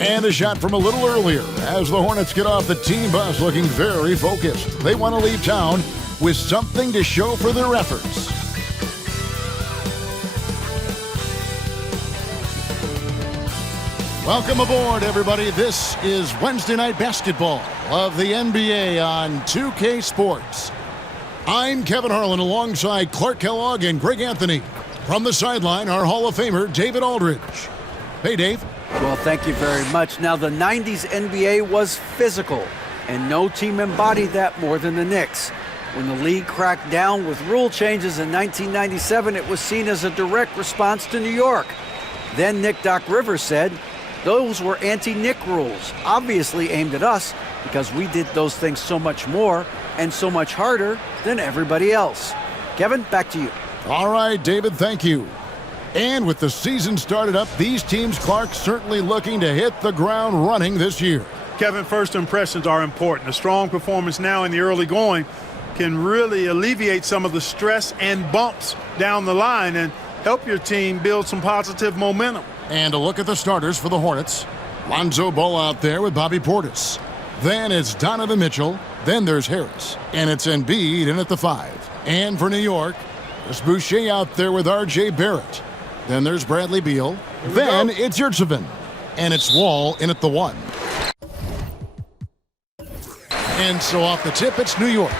And a shot from a little earlier as the Hornets get off the team bus looking very focused. They want to leave town with something to show for their efforts. Welcome aboard, everybody. This is Wednesday Night Basketball of the NBA on 2K Sports. I'm Kevin Harlan alongside Clark Kellogg and Greg Anthony. From the sideline, our Hall of Famer, David Aldridge. Hey, Dave. Well, thank you very much. Now, the 90s NBA was physical, and no team embodied that more than the Knicks. When the league cracked down with rule changes in 1997, it was seen as a direct response to New York. Then Nick Doc Rivers said, those were anti-Nick rules, obviously aimed at us because we did those things so much more and so much harder than everybody else. Kevin, back to you. All right, David, thank you. And with the season started up, these teams, Clark, certainly looking to hit the ground running this year. Kevin, first impressions are important. A strong performance now in the early going can really alleviate some of the stress and bumps down the line and help your team build some positive momentum. And a look at the starters for the Hornets. Lonzo Ball out there with Bobby Portis. Then it's Donovan Mitchell. Then there's Harris. And it's Embiid in at the 5. And for New York, there's Boucher out there with R.J. Barrett. Then there's Bradley Beal. Then it's Yurtseven. And it's Wall in at the 1. And so off the tip, it's New York.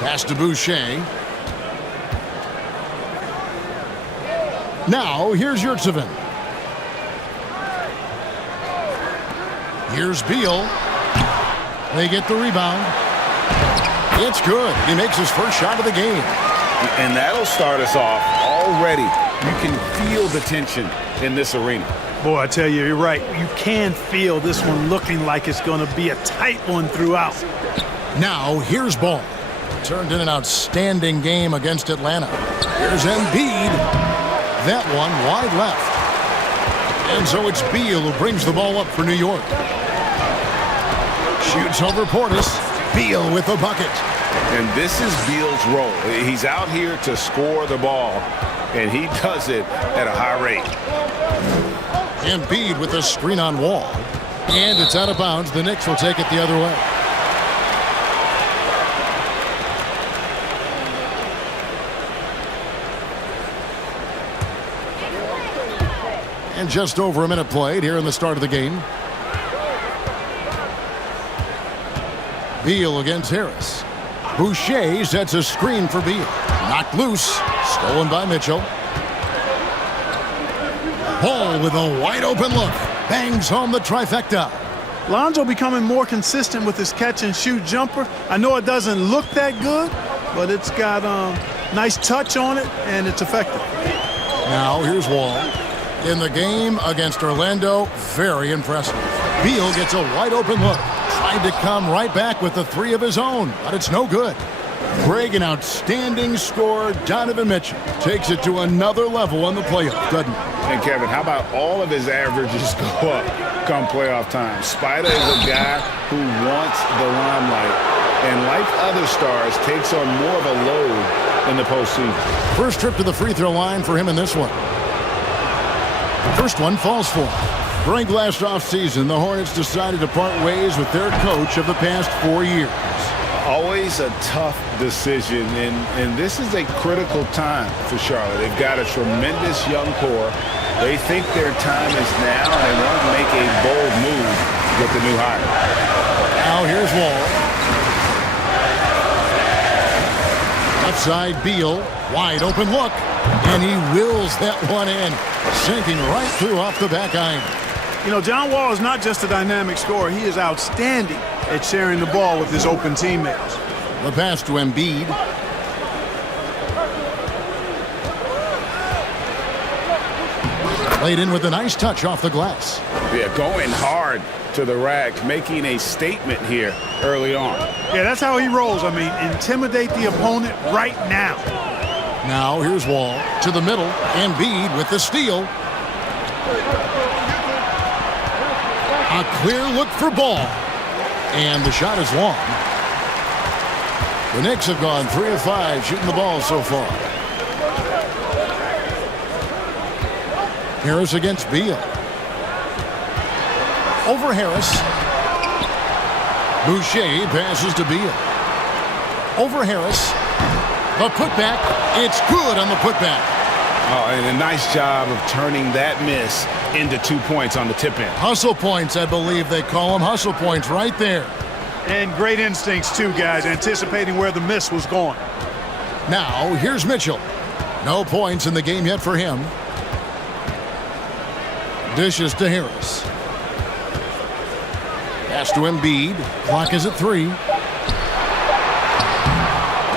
Pass to Boucher. Now, here's Yurtseven. Here's Beal. They get the rebound. It's good. He makes his first shot of the game. And that'll start us off already. You can feel the tension in this arena. Boy, I tell you, you're right. You can feel this one looking like it's going to be a tight one throughout. Now, here's Ball. Turned in an outstanding game against Atlanta. Here's Embiid. That one wide left. And so it's Beal who brings the ball up for New York. Shoots over Portis. Beal with the bucket. And this is Beal's role. He's out here to score the ball, and he does it at a high rate. Embiid with a screen on Wall. And it's out of bounds. The Knicks will take it the other way. And just over a minute played here in the start of the game. Beal against Harris. Boucher sets a screen for Beal. Knocked loose. Stolen by Mitchell. Ball with a wide open look. Bangs home the trifecta. Lonzo becoming more consistent with his catch-and-shoot jumper. I know it doesn't look that good, but it's got nice touch on it, and it's effective. Now here's Wall. In the game against Orlando, very impressive. Beal gets a wide open look. Tried to come right back with the 3 of his own, but it's no good. Greg, an outstanding scorer, Donovan Mitchell, takes it to another level in the playoffs, doesn't he? And Kevin, how about all of his averages go up come playoff time? Spider is a guy who wants the limelight, and like other stars, takes on more of a load in the postseason. First trip to the free throw line for him in this one. The first one falls for him. During last offseason, the Hornets decided to part ways with their coach of the past 4 years. Always a tough decision, and this is a critical time for Charlotte. They've got a tremendous young core. They think their time is now, and they want to make a bold move with the new hire. Now here's Wall. Left side, Beal. Wide open look, and he wills that one in, sinking right through off the back iron. You know, John Wall is not just a dynamic scorer. He is outstanding at sharing the ball with his open teammates. The pass to Embiid. Played in with a nice touch off the glass. Yeah, going hard to the rack, making a statement here early on. Yeah, that's how he rolls. I mean, intimidate the opponent right now. Now here's Wall to the middle. Embiid with the steal. A clear look for Ball. And the shot is long. The Knicks have gone 3 of 5 shooting the ball so far. Harris against Beal. Over Harris. Boucher passes to Beal. Over Harris. The putback. It's good on the putback. Oh, and a nice job of turning that miss into 2 points on the tip-in. Hustle points, I believe they call them. Hustle points right there. And great instincts, too, guys, anticipating where the miss was going. Now, here's Mitchell. No points in the game yet for him. Dishes to Harris. Pass to Embiid. Clock is at 3.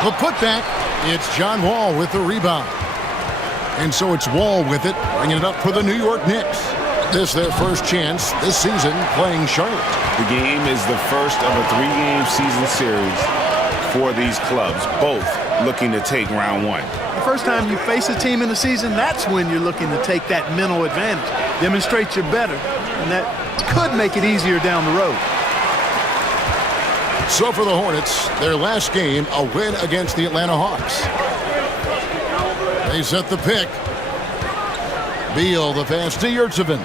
The putback. It's John Wall with the rebound. And so it's Wall with it, bringing it up for the New York Knicks. This their first chance this season playing Charlotte. The game is the first of a 3-game season series for these clubs, both looking to take round 1. The first time you face a team in the season, that's when you're looking to take that mental advantage. Demonstrate you're better, and that could make it easier down the road. So for the Hornets, their last game, a win against the Atlanta Hawks. They set the pick. Beal, the pass to Yurtsevin.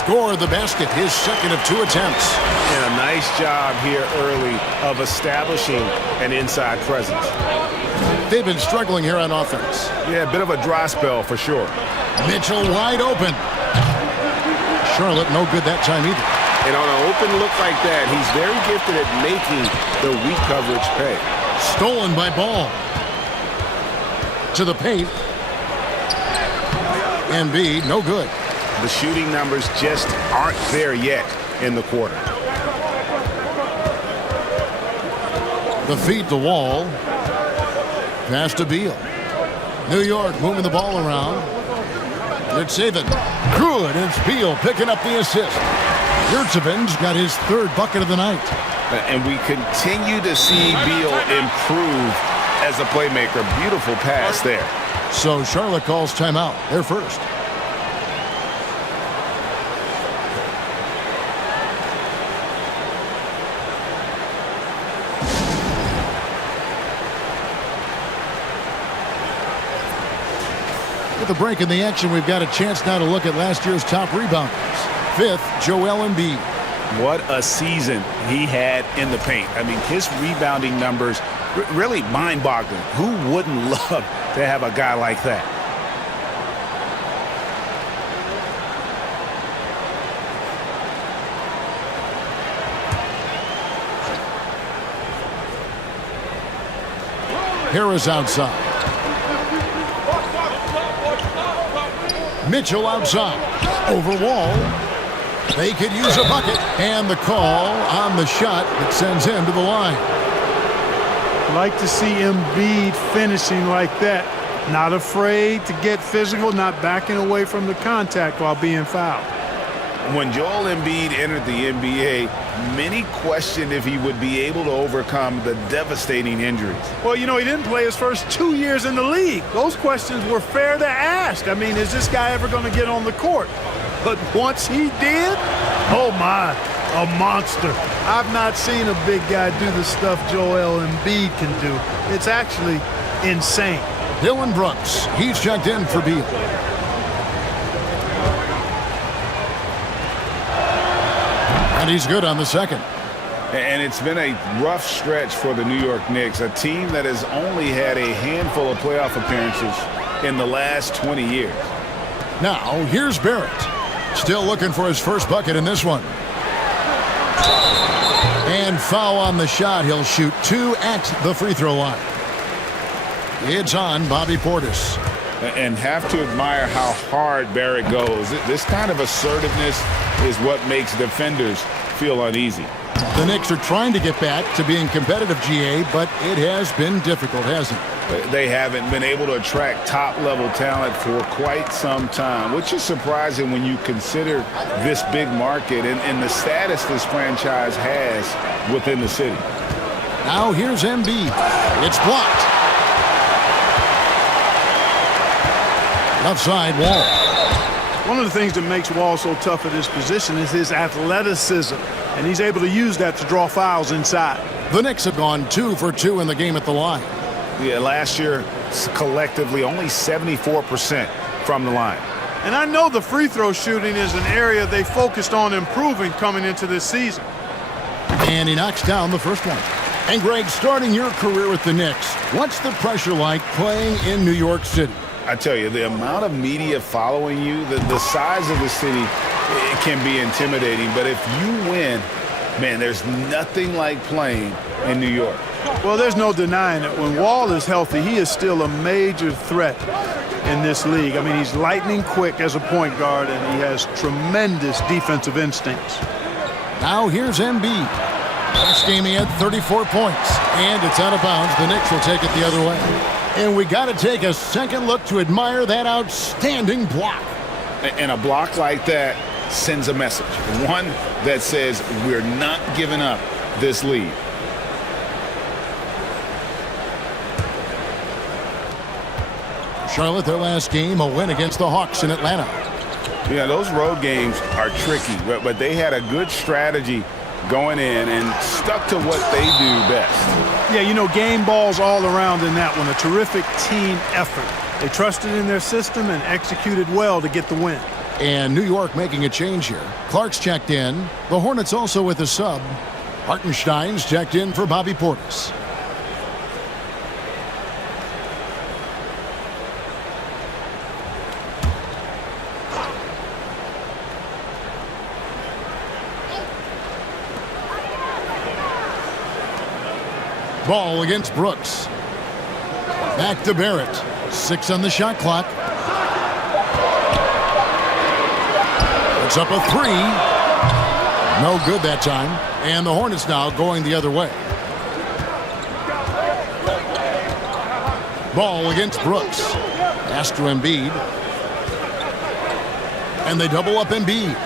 Scored the basket, his second of 2 attempts. And a nice job here early of establishing an inside presence. They've been struggling here on offense. Yeah, a bit of a dry spell for sure. Mitchell wide open. Charlotte no good that time either. And on an open look like that, he's very gifted at making the weak coverage pay. Stolen by Ball. To the paint. Embiid, no good. The shooting numbers just aren't there yet in the quarter. The feed to Wall. Pass to Beal. New York moving the ball around. It's Saban. Good. And it's Beal picking up the assist. Yurtseven's got his 3rd bucket of the night. And we continue to see Beal improve as a playmaker. Beautiful pass there. So Charlotte calls timeout. They're first. With a break in the action, we've got a chance now to look at last year's top rebounders. 5th, Joel Embiid. What a season he had in the paint. I mean, his rebounding numbers really mind-boggling. Who wouldn't love to have a guy like that? Harris outside. Mitchell outside. Over Wall. They could use a bucket. And the call on the shot that sends him to the line. Like to see Embiid finishing like that. Not afraid to get physical, not backing away from the contact while being fouled. When Joel Embiid entered the NBA, many questioned if he would be able to overcome the devastating injuries. Well, you know, he didn't play his first 2 years in the league. Those questions were fair to ask. I mean, is this guy ever going to get on the court? But once he did, oh my, a monster. I've not seen a big guy do the stuff Joel Embiid can do. It's actually insane. Dylan Brooks, he's checked in for Beal. And he's good on the second. And it's been a rough stretch for the New York Knicks, a team that has only had a handful of playoff appearances in the last 20 years. Now, here's Barrett. Still looking for his first bucket in this one. And foul on the shot. He'll shoot 2 at the free throw line. It's on Bobby Portis. And have to admire how hard Barrett goes. This kind of assertiveness is what makes defenders feel uneasy. The Knicks are trying to get back to being competitive, GA, but it has been difficult, hasn't it? They haven't been able to attract top-level talent for quite some time, which is surprising when you consider this big market and the status this franchise has within the city. Now here's Embiid. It's blocked. Outside Wall. One of the things that makes Wall so tough at his position is his athleticism, and he's able to use that to draw fouls inside. The Knicks have gone 2 for 2 in the game at the line. Yeah, last year collectively only 74% from the line. And I know the free throw shooting is an area they focused on improving coming into this season. And he knocks down the first one. And Greg, starting your career with the Knicks, what's the pressure like playing in New York City? I tell you, the amount of media following you, the size of the city, it can be intimidating. But if you win, man, there's nothing like playing in New York. Well, there's no denying it. When Wall is healthy, he is still a major threat in this league. I mean, he's lightning quick as a point guard, and he has tremendous defensive instincts. Now here's Embiid. Last game he had 34 points, and it's out of bounds. The Knicks will take it the other way. And we got to take a second look to admire that outstanding block. And a block like that sends a message, one that says we're not giving up this lead. Charlotte, their last game, a win against the Hawks in Atlanta. Yeah, those road games are tricky, but they had a good strategy going in and stuck to what they do best. Yeah, you know, game balls all around in that one. A terrific team effort. They trusted in their system and executed well to get the win. And New York making a change here. Clark's checked in. The Hornets also with a sub. Hartenstein's checked in for Bobby Portis. Ball against Brooks. Back to Barrett. 6 on the shot clock. It's up a 3. No good that time. And the Hornets now going the other way. Ball against Brooks. Pass to Embiid. And they double up Embiid.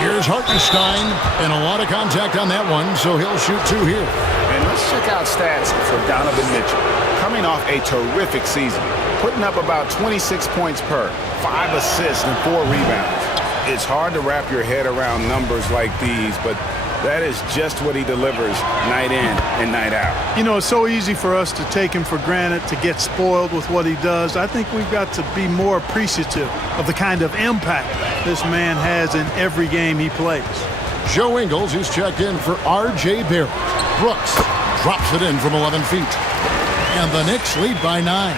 Here's Hartenstein, and a lot of contact on that one, so he'll shoot 2 here. And let's check out stats for Donovan Mitchell. Coming off a terrific season, putting up about 26 points per, 5 assists and 4 rebounds. It's hard to wrap your head around numbers like these, but that is just what he delivers night in and night out. You know, it's so easy for us to take him for granted, to get spoiled with what he does. I think we've got to be more appreciative of the kind of impact this man has in every game he plays. Joe Ingles, who's checked in for R.J. Barrett. Brooks drops it in from 11 feet. And the Knicks lead by 9.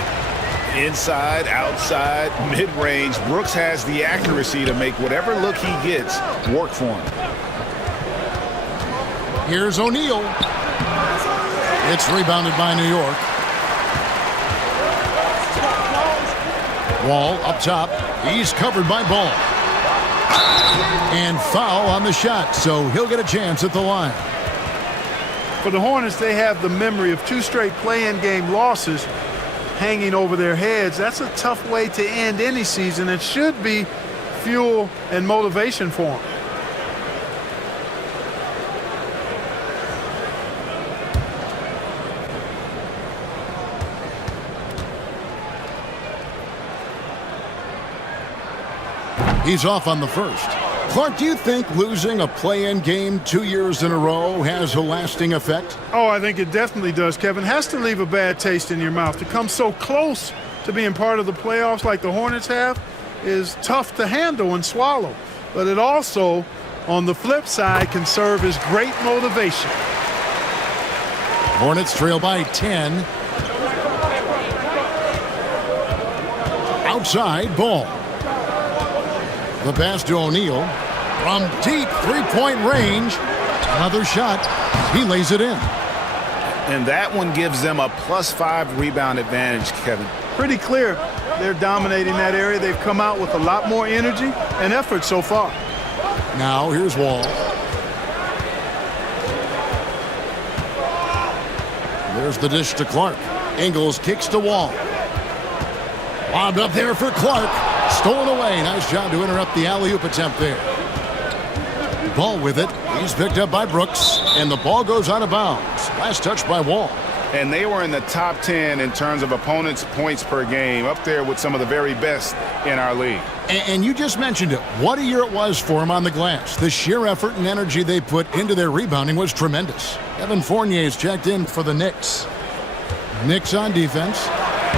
Inside, outside, mid-range, Brooks has the accuracy to make whatever look he gets work for him. Here's O'Neal. It's rebounded by New York. Wall up top. He's covered by Ball. And foul on the shot, so he'll get a chance at the line. For the Hornets, they have the memory of 2 straight play-in game losses hanging over their heads. That's a tough way to end any season. It should be fuel and motivation for them. He's off on the first. Clark, do you think losing a play-in game 2 years in a row has a lasting effect? Oh, I think it definitely does, Kevin. Has to leave a bad taste in your mouth. To come so close to being part of the playoffs like the Hornets have is tough to handle and swallow. But it also, on the flip side, can serve as great motivation. Hornets trail by 10. Outside, Ball. The pass to O'Neal. From deep three-point range. Another shot. He lays it in. And that one gives them a +5 rebound advantage, Kevin. Pretty clear they're dominating that area. They've come out with a lot more energy and effort so far. Now here's Wall. There's the dish to Clark. Ingles kicks to Wall. Lobbed up there for Clark. Stolen away. Nice job to interrupt the alley-oop attempt there. Ball with it. He's picked up by Brooks, and the ball goes out of bounds. Last touch by Wall. And they were in the top 10 in terms of opponents' points per game, up there with some of the very best in our league. And you just mentioned it. What a year it was for him on the glass. The sheer effort and energy they put into their rebounding was tremendous. Evan Fournier's checked in for the Knicks. Knicks on defense.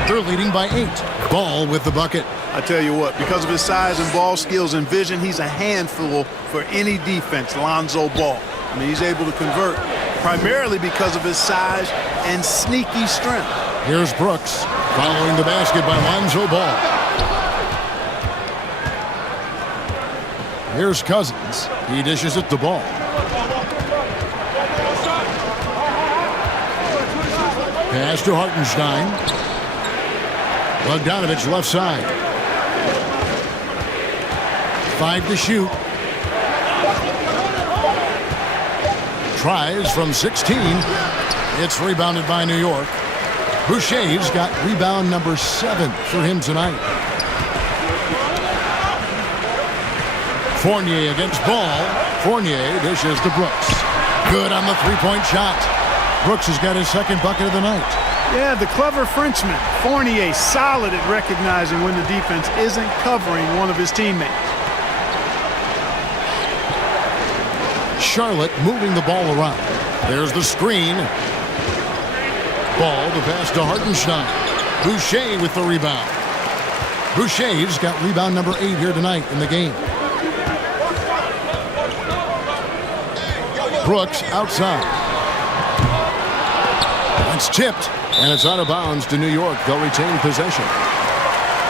They're leading by 8. Ball with the bucket. I tell you what, because of his size and ball skills and vision, he's a handful for any defense, Lonzo Ball. I mean, he's able to convert primarily because of his size and sneaky strength. Here's Brooks following the basket by Lonzo Ball. Here's Cousins. He dishes it to Ball. Pass to Hartenstein. Bogdanovich left side. 5 to shoot. Tries from 16. It's rebounded by New York. Boucher's got rebound number 7 for him tonight. Fournier against Ball. Fournier dishes to Brooks. Good on the three-point shot. Brooks has got his second bucket of the night. Yeah, the clever Frenchman. Fournier solid at recognizing when the defense isn't covering one of his teammates. Charlotte moving the ball around. There's the screen. Ball, the pass to Hartenstein. Boucher with the rebound. Boucher's got rebound number 8 here tonight in the game. Brooks outside. It's tipped, and it's out of bounds to New York. They'll retain possession.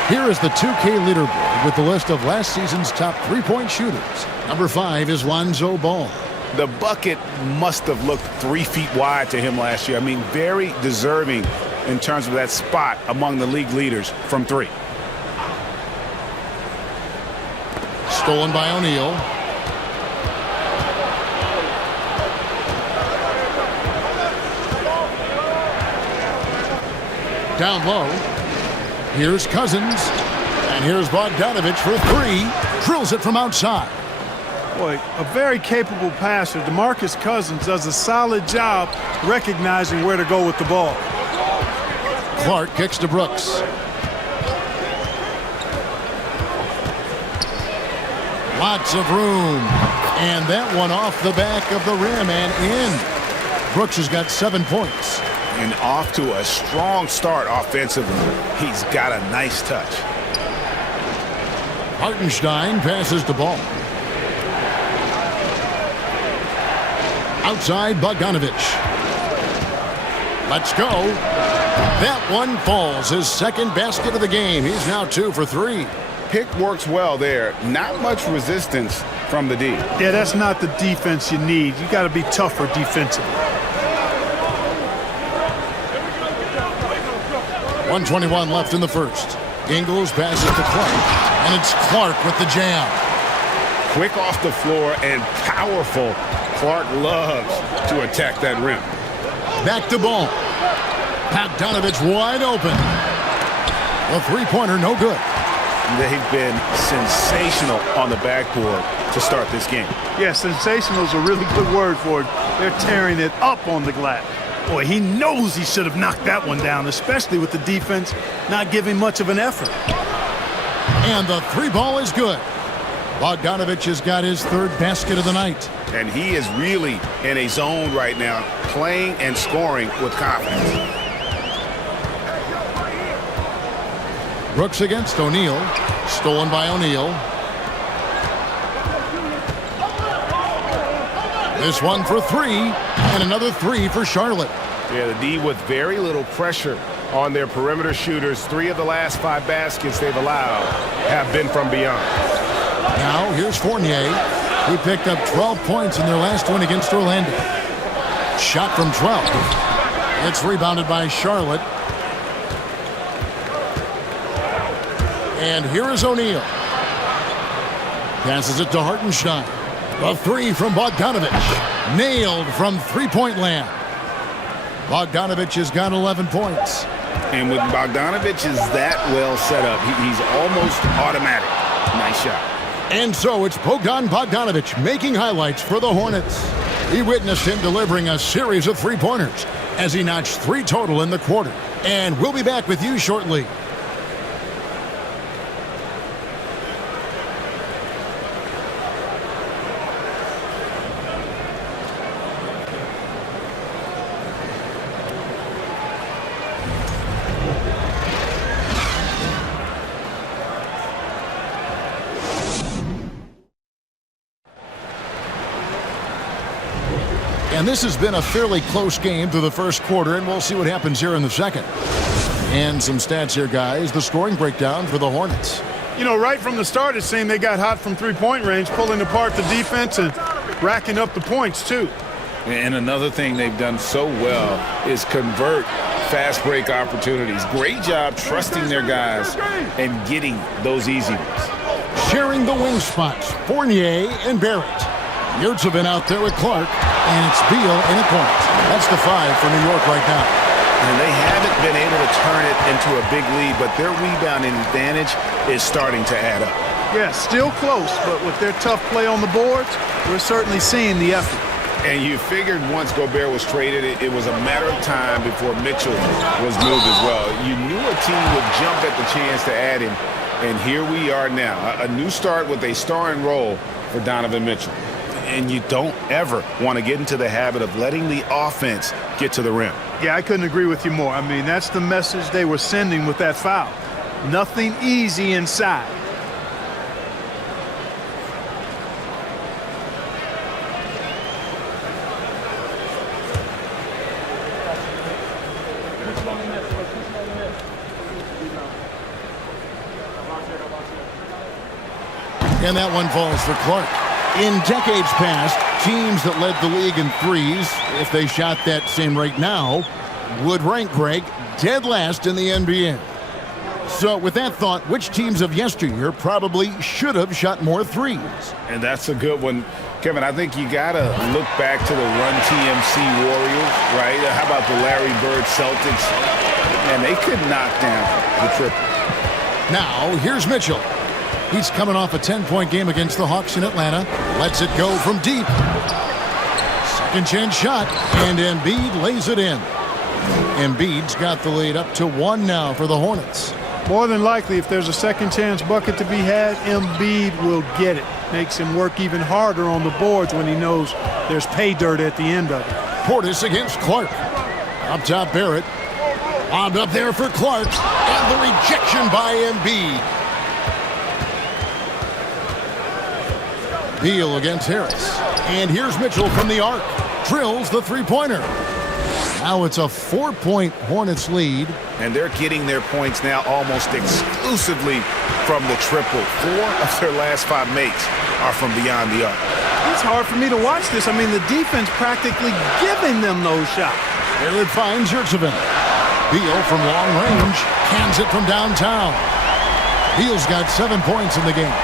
Here is the 2K leaderboard with the list of last season's top three-point shooters. Number 5 is Lonzo Ball. The bucket must have looked 3 feet wide to him last year. I mean, very deserving in terms of that spot among the league leaders from 3. Stolen by O'Neal. Down low. Here's Cousins. And here's Bogdanovich for 3. Drills it from outside. Boy, a very capable passer. DeMarcus Cousins does a solid job recognizing where to go with the ball. Clark kicks to Brooks. Lots of room. And that one off the back of the rim and in. Brooks has got 7 points. And off to a strong start offensively. He's got a nice touch. Hartenstein passes the ball. Outside Bogdanovich. Let's go. That one falls. His second basket of the game. He's now 2 for 3. Pick works well there. Not much resistance from the D. Yeah, that's not the defense you need. You got to be tougher defensively. 1:21 left in the first. Ingles passes to Clark. And it's Clark with the jam. Quick off the floor and powerful. Clark loves to attack that rim. Back to Ball. Bogdanovich wide open. The three-pointer no good. They've been sensational on the backboard to start this game. Yeah, sensational is a really good word for it. They're tearing it up on the glass. Boy, he knows he should have knocked that one down, especially with the defense not giving much of an effort. And the 3-ball is good. Bogdanovich has got his 3rd basket of the night. And he is really in a zone right now, playing and scoring with confidence. Brooks against O'Neal. Stolen by O'Neal. This one for 3, and another 3 for Charlotte. Yeah, the D with very little pressure on their perimeter shooters. 3 of the last 5 baskets they've allowed have been from beyond. Now here's Fournier. He picked up 12 points in their last win against Orlando. Shot from 12. It's rebounded by Charlotte. And here is O'Neal. Passes it to Hartenstein. A 3 from Bogdanovich. Nailed from three-point land. Bogdanovich has got 11 points. And with Bogdanovich is that well set up, he's almost automatic. Nice shot. And so it's Bogdanovich making highlights for the Hornets. He witnessed him delivering a series of three-pointers as he notched 3 total in the quarter. And we'll be back with you shortly. And this has been a fairly close game through the first quarter, and we'll see what happens here in the second. And some stats here, guys. The scoring breakdown for the Hornets. You know, right from the start, it seemed they got hot from three-point range, pulling apart the defense and racking up the points, too. And another thing they've done so well is convert fast break opportunities. Great job trusting their guys and getting those easy ones. Sharing the wing spots, Fournier and Barrett. Yurtsevin out there with Clark, and it's Beal in a point. That's the 5 for New York right now. And they haven't been able to turn it into a big lead, but their rebounding advantage is starting to add up. Yeah, still close, but with their tough play on the boards, we're certainly seeing the effort. And you figured once Gobert was traded, it was a matter of time before Mitchell was moved as well. You knew a team would jump at the chance to add him, and here we are now. A new start with a starring role for Donovan Mitchell. And you don't ever want to get into the habit of letting the offense get to the rim. Yeah, I couldn't agree with you more. I mean, that's the message they were sending with that foul. Nothing easy inside. And that one falls for Clark. In decades past, teams that led the league in threes, if they shot that same rate now, would rank, Greg, dead last in the NBA. So with that thought, which teams of yesteryear probably should have shot more threes? And that's a good one. Kevin, I think you got to look back to the Run TMC Warriors, right? How about the Larry Bird Celtics? And they could knock down the triple. Now, here's Mitchell. He's coming off a 10-point game against the Hawks in Atlanta. Lets it go from deep. Second chance shot, and Embiid lays it in. Embiid's got the lead up to 1 now for the Hornets. More than likely, if there's a second chance bucket to be had, Embiid will get it. Makes him work even harder on the boards when he knows there's pay dirt at the end of it. Portis against Clark. Up top, Barrett. Lobbed up there for Clark. And the rejection by Embiid. Beal against Harris. And here's Mitchell from the arc. Drills the three-pointer. Now it's a 4-point Hornets lead. And they're getting their points now almost exclusively from the triple. 4 of their last 5 makes are from beyond the arc. It's hard for me to watch this. I mean, the defense practically giving them those shots. Barrett finds Yurtsevin. Beal from long range cans it from downtown. Beal's got 7 points in the game.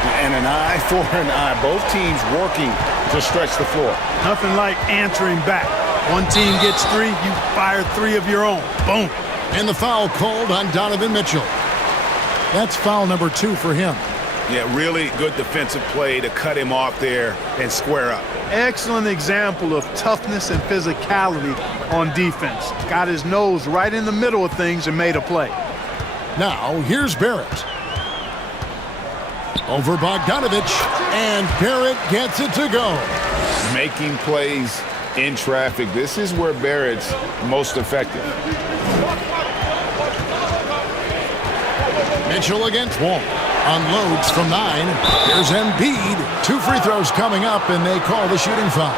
And an eye for an eye. Both teams working to stretch the floor. Nothing like answering back. One team gets 3, you fire 3 of your own. Boom. And the foul called on Donovan Mitchell. That's foul number 2 for him. Yeah, really good defensive play to cut him off there and square up. Excellent example of toughness and physicality on defense. Got his nose right in the middle of things and made a play. Now, here's Barrett. Over Bogdanovich, and Barrett gets it to go. Making plays in traffic. This is where Barrett's most effective. Mitchell against Wall. Unloads from 9. Here's Embiid. 2 free throws coming up, and they call the shooting foul.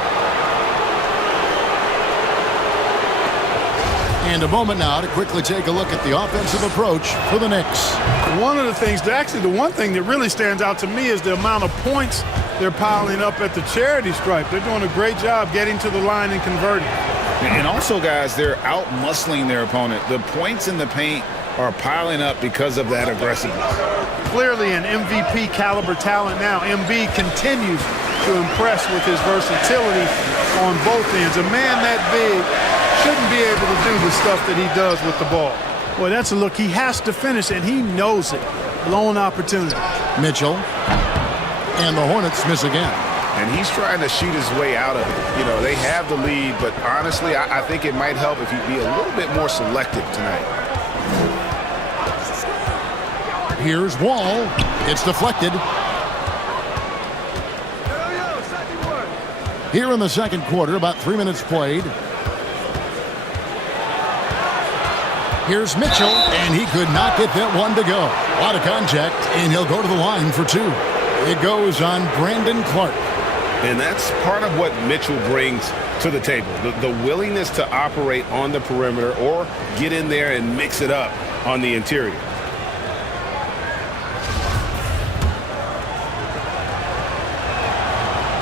And a moment now to quickly take a look at the offensive approach for the Knicks. One of the things, actually the one thing that really stands out to me is the amount of points they're piling up at the charity stripe. They're doing a great job getting to the line and converting. And also, guys, they're out-muscling their opponent. The points in the paint are piling up because of that aggressiveness. Clearly an MVP caliber talent now. Embiid continues to impress with his versatility on both ends. A man that big shouldn't be able to do the stuff that he does with the ball. Boy, that's a look. He has to finish, and he knows it. Blown opportunity. Mitchell. And the Hornets miss again. And he's trying to shoot his way out of it. You know, they have the lead, but honestly, I think it might help if he'd be a little bit more selective tonight. Here's Wall. It's deflected. Here in the second quarter, about 3 minutes played. Here's Mitchell, and he could not get that one to go. A lot of contact, and he'll go to the line for 2. It goes on Brandon Clark. And that's part of what Mitchell brings to the table, the willingness to operate on the perimeter or get in there and mix it up on the interior.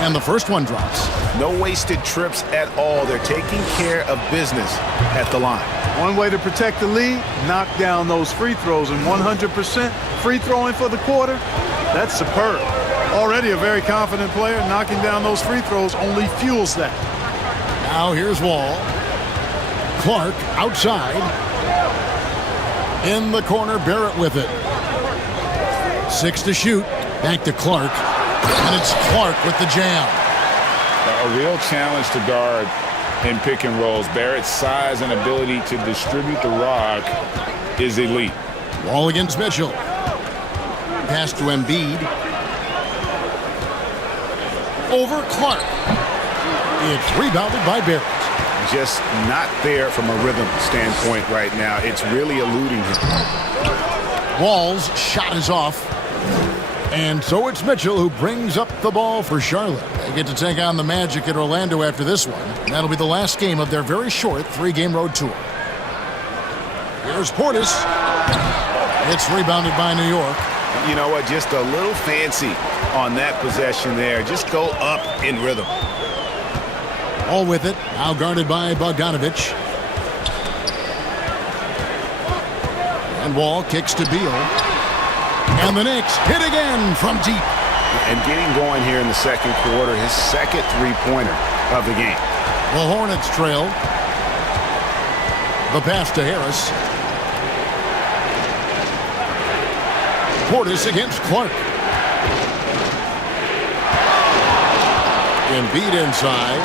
And the first one drops. No wasted trips at all. They're taking care of business at the line. One way to protect the lead, knock down those free throws, and 100% free throwing for the quarter, that's superb. Already a very confident player, knocking down those free throws only fuels that. Now here's Wall. Clark outside. In the corner, Barrett with it. 6 to shoot. Back to Clark. And it's Clark with the jam. A real challenge to guard in pick and rolls. Barrett's size and ability to distribute the rock is elite. Wall against Mitchell. Pass to Embiid. Over Clark. It's rebounded by Barrett. Just not there from a rhythm standpoint right now. It's really eluding him. Wall's shot is off. And so it's Mitchell who brings up the ball for Charlotte. They get to take on the Magic at Orlando after this one. That'll be the last game of their very short 3-game road tour. Here's Portis. It's rebounded by New York. You know what? Just a little fancy on that possession there. Just go up in rhythm. All with it. Now guarded by Bogdanovich. And Wall kicks to Beal. And the Knicks hit again from deep. And getting going here in the second quarter, his second three-pointer of the game. The Hornets trail. The pass to Harris. Portis against Clark. Embiid inside.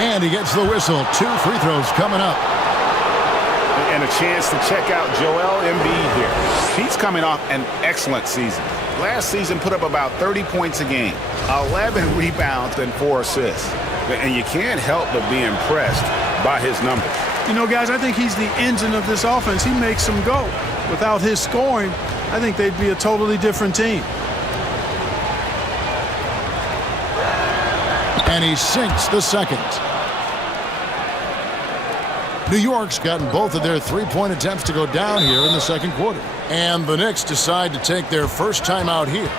And he gets the whistle. 2 free throws coming up. And a chance to check out Joel Embiid here. He's coming off an excellent season. Last season put up about 30 points a game, 11 rebounds, and 4 assists. And you can't help but be impressed by his numbers. You know, guys, I think he's the engine of this offense. He makes them go. Without his scoring, I think they'd be a totally different team. And he sinks the second. New York's gotten both of their three-point attempts to go down here in the second quarter. And the Knicks decide to take their first time out here.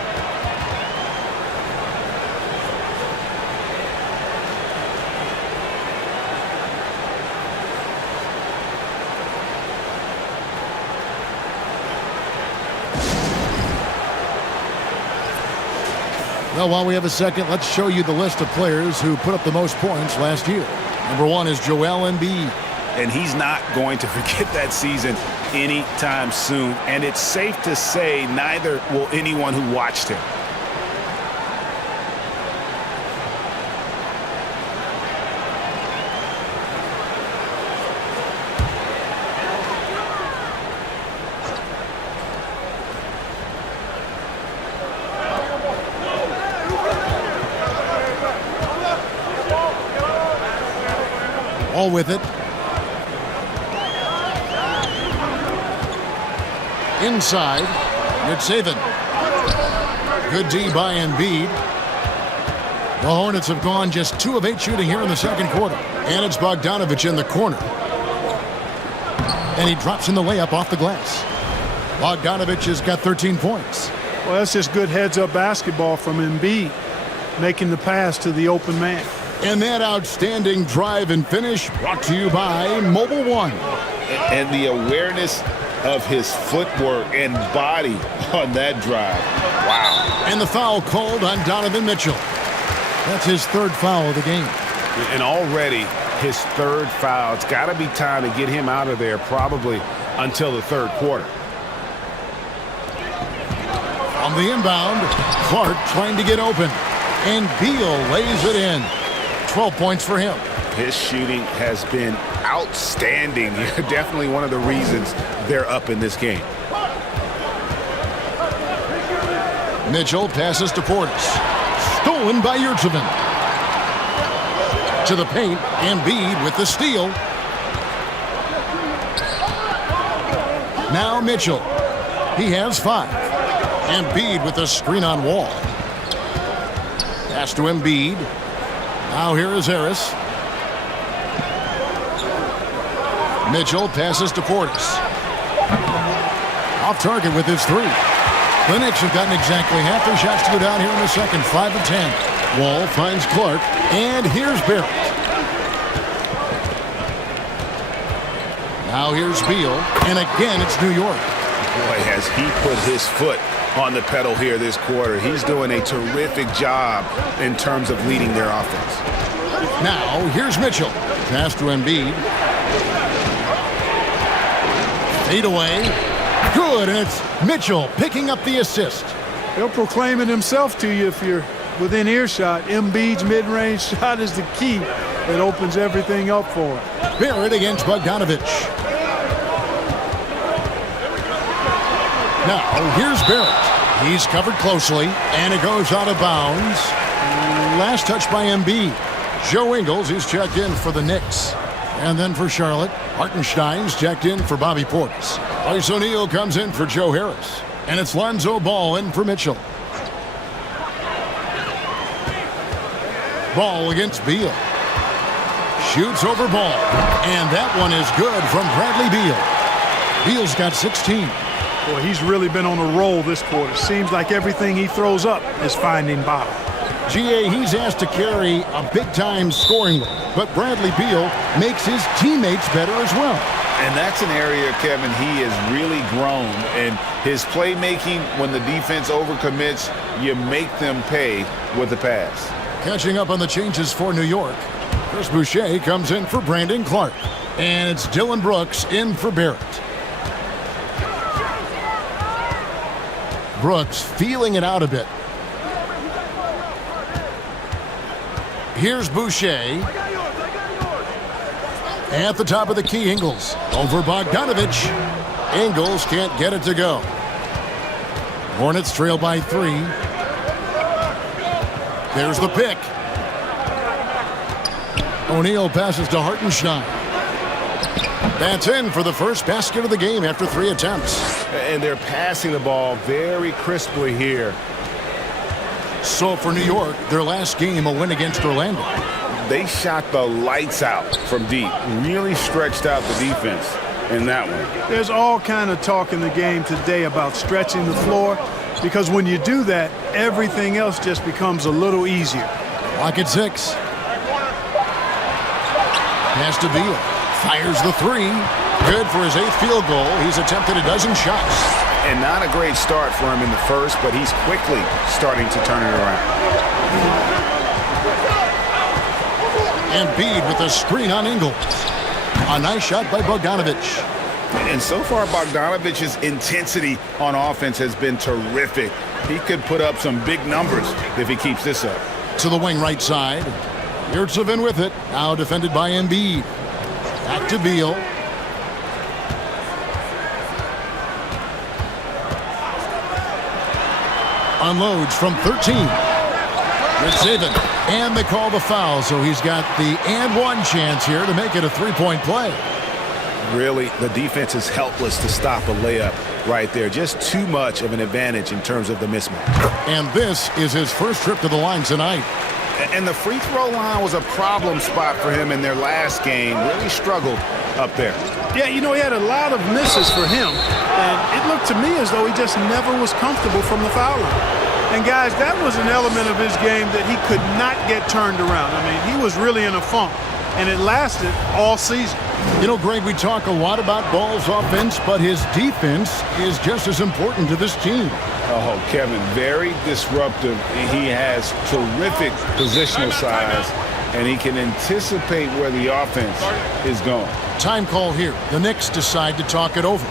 Well, while we have a second, let's show you the list of players who put up the most points last year. Number 1 is Joel Embiid. And he's not going to forget that season anytime soon. And it's safe to say neither will anyone who watched him. All with it. Inside, it's Saban. Good D by Embiid. The Hornets have gone just 2 of 8 shooting here in the second quarter. And it's Bogdanovich in the corner. And he drops in the layup off the glass. Bogdanovich has got 13 points. Well, that's just good heads-up basketball from Embiid, making the pass to the open man. And that outstanding drive and finish brought to you by Mobile One. And the awareness of his footwork and body on that drive. Wow. And the foul called on Donovan Mitchell. That's his 3rd foul of the game. And already his 3rd foul. It's got to be time to get him out of there probably until the 3rd quarter. On the inbound, Clark trying to get open. And Beal lays it in. 12 points for him. His shooting has been outstanding. Definitely one of the reasons they're up in this game. Mitchell passes to Portis. Stolen by Yurtseven. To the paint, Embiid with the steal. Now Mitchell. He has 5. Embiid with the screen on Wall. Pass to Embiid. Now here is Harris. Mitchell passes to Portis. Off target with his three. The Knicks have gotten exactly half their shots to go down here in the second, 5 of 10. Wall finds Clark, and here's Barrett. Now here's Beal, and again it's New York. Boy, has he put his foot on the pedal here this quarter. He's doing a terrific job in terms of leading their offense. Now here's Mitchell. Pass to Embiid. Fade away. Good, and it's Mitchell picking up the assist. He'll proclaim it himself to you if you're within earshot. Embiid's mid-range shot is the key that opens everything up for him. Barrett against Bogdanovich. Now, here's Barrett. He's covered closely, and it goes out of bounds. Last touch by Embiid. Joe Ingles, he's checked in for the Knicks. And then for Charlotte, Hartenstein's checked in for Bobby Portis. Royce O'Neal comes in for Joe Harris. And it's Lonzo Ball in for Mitchell. Ball against Beal. Shoots over Ball. And that one is good from Bradley Beal. Beal's got 16. Boy, he's really been on a roll this quarter. Seems like everything he throws up is finding bottom. GA, he's asked to carry a big-time scoring load, but Bradley Beal makes his teammates better as well. And that's an area, Kevin, he has really grown. And his playmaking, when the defense overcommits, you make them pay with the pass. Catching up on the changes for New York, Chris Boucher comes in for Brandon Clark. And it's Dillon Brooks in for Barrett. Brooks feeling it out a bit. Here's Boucher. At the top of the key, Ingles. Over Bogdanovich. Ingles can't get it to go. Hornets trail by 3. There's the pick. O'Neal passes to Hartenstein. That's in for the first basket of the game after 3 attempts. And they're passing the ball very crisply here. So for New York, their last game, a win against Orlando. They shot the lights out from deep. Really stretched out the defense in that one. There's all kind of talk in the game today about stretching the floor, because when you do that, everything else just becomes a little easier. Clock at 6. Pass to Beal. Fires the 3. Good for his 8th field goal. He's attempted a dozen shots. And not a great start for him in the first, but he's quickly starting to turn it around. Embiid with a screen on Ingles. A nice shot by Bogdanovich. And so far, Bogdanovich's intensity on offense has been terrific. He could put up some big numbers if he keeps this up. To the wing right side. Yurtsevin with it. Now defended by Embiid. Back to Beal. Unloads from 13. Yurtsevin. And they call the foul, so he's got the and one chance here to make it a 3-point play. Really, the defense is helpless to stop a layup right there. Just too much of an advantage in terms of the mismatch. And this is his first trip to the line tonight. And the free throw line was a problem spot for him in their last game. Really struggled up there. Yeah, you know, he had a lot of misses for him. And it looked to me as though he just never was comfortable from the foul line. And, guys, that was an element of his game that he could not get turned around. I mean, he was really in a funk, and it lasted all season. You know, Greg, we talk a lot about Ball's offense, but his defense is just as important to this team. Oh, Kevin, very disruptive. He has terrific positional size, and he can anticipate where the offense is going. Time call here. The Knicks decide to talk it over.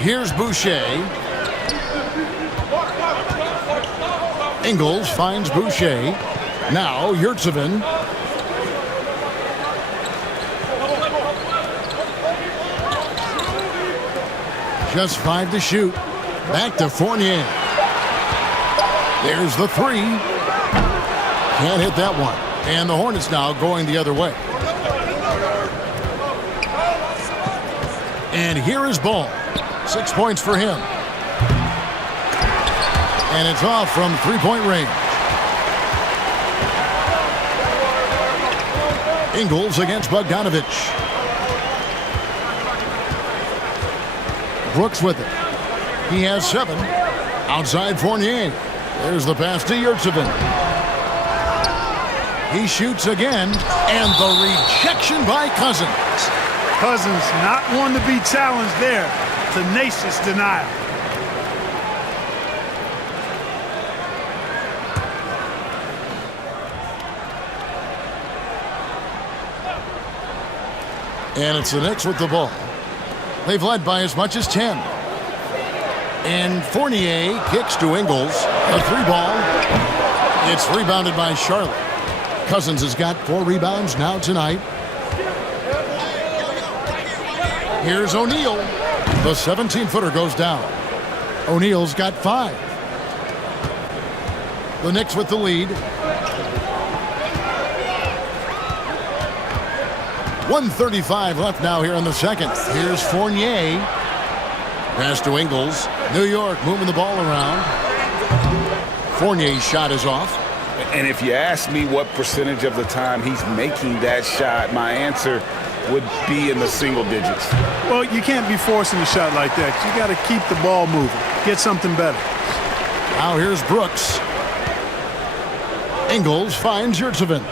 Here's Boucher. Ingles finds Boucher. Now Yurtsevin. Just 5 to shoot. Back to Fournier. There's the 3. Can't hit that one. And the Hornets now going the other way. And here is Ball. 6 points for him. And it's off from three-point range. Ingles against Bogdanovich. Brooks with it. He has 7. Outside Fournier. There's the pass to Yurtsevin. He shoots again, and the rejection by Cousins. Cousins not one to be challenged there. Tenacious denial. And it's the Knicks with the ball. They've led by as much as 10. And Fournier kicks to Ingles. A 3-ball. It's rebounded by Charlotte. Cousins has got 4 rebounds now tonight. Here's O'Neal. The 17-footer goes down. O'Neal's got 5. The Knicks with the lead. 1:35 left now here in the second. Here's Fournier. Pass to Ingles. New York moving the ball around. Fournier's shot is off. And if you ask me what percentage of the time he's making that shot, my answer would be in the single digits. Well, you can't be forcing a shot like that. You got to keep the ball moving. Get something better. Now here's Brooks. Ingles finds Yurtsevin.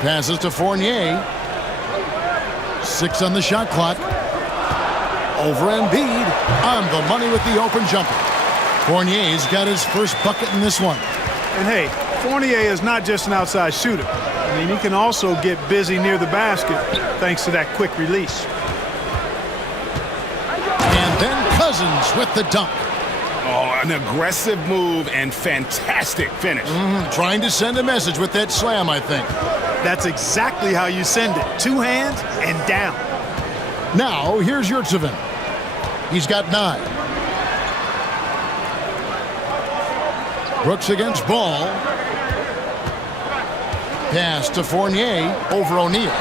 Passes to Fournier. 6 on the shot clock. Over Embiid. On the money with the open jumper. Fournier's got his first bucket in this one. And hey, Fournier is not just an outside shooter. I mean, he can also get busy near the basket thanks to that quick release. And then Cousins with the dunk. Oh, an aggressive move and fantastic finish. Trying to send a message with that slam, I think. That's exactly how you send it. 2 hands and down. Now, here's Yurtsevin. He's got 9. Brooks against Ball. Pass to Fournier over O'Neal.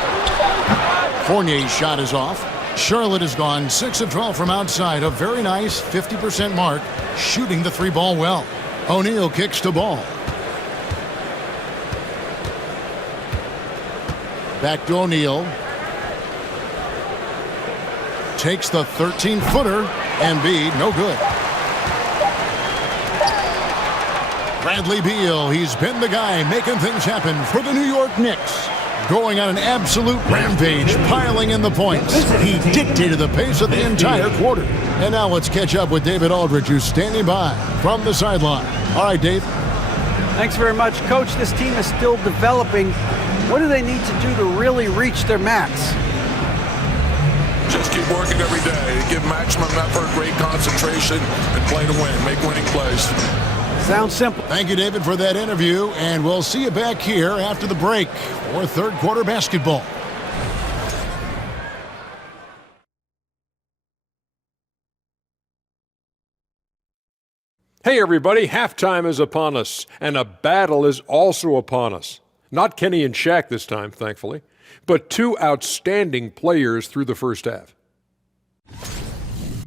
Fournier's shot is off. Charlotte has gone 6 of 12 from outside. A very nice 50% mark, shooting the 3-ball well. O'Neal kicks to Ball. Back to O'Neal. Takes the 13-footer. Embiid, no good. Bradley Beal, he's been the guy making things happen for the New York Knicks. Going on an absolute rampage, piling in the points. He dictated the pace of the entire quarter. And now let's catch up with David Aldridge, who's standing by from the sideline. All right, Dave. Thanks very much, Coach. This team is still developing. What do they need to do to really reach their max? Just keep working every day. Give maximum effort, great concentration, and play to win. Make winning plays. Sounds simple. Thank you, David, for that interview. And we'll see you back here after the break for third quarter basketball. Hey everybody, halftime is upon us, and a battle is also upon us. Not Kenny and Shaq this time, thankfully, but 2 outstanding players through the first half.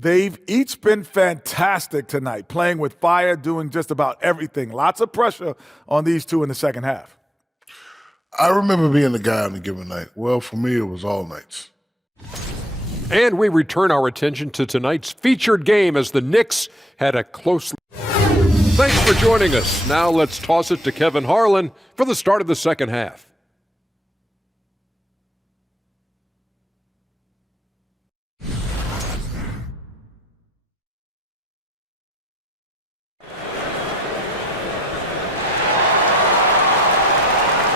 They've each been fantastic tonight, playing with fire, doing just about everything. Lots of pressure on these 2 in the second half. I remember being the guy on a given night. Well, for me, it was all nights. And we return our attention to tonight's featured game as the Knicks had a close... Thanks for joining us. Now let's toss it to Kevin Harlan for the start of the second half.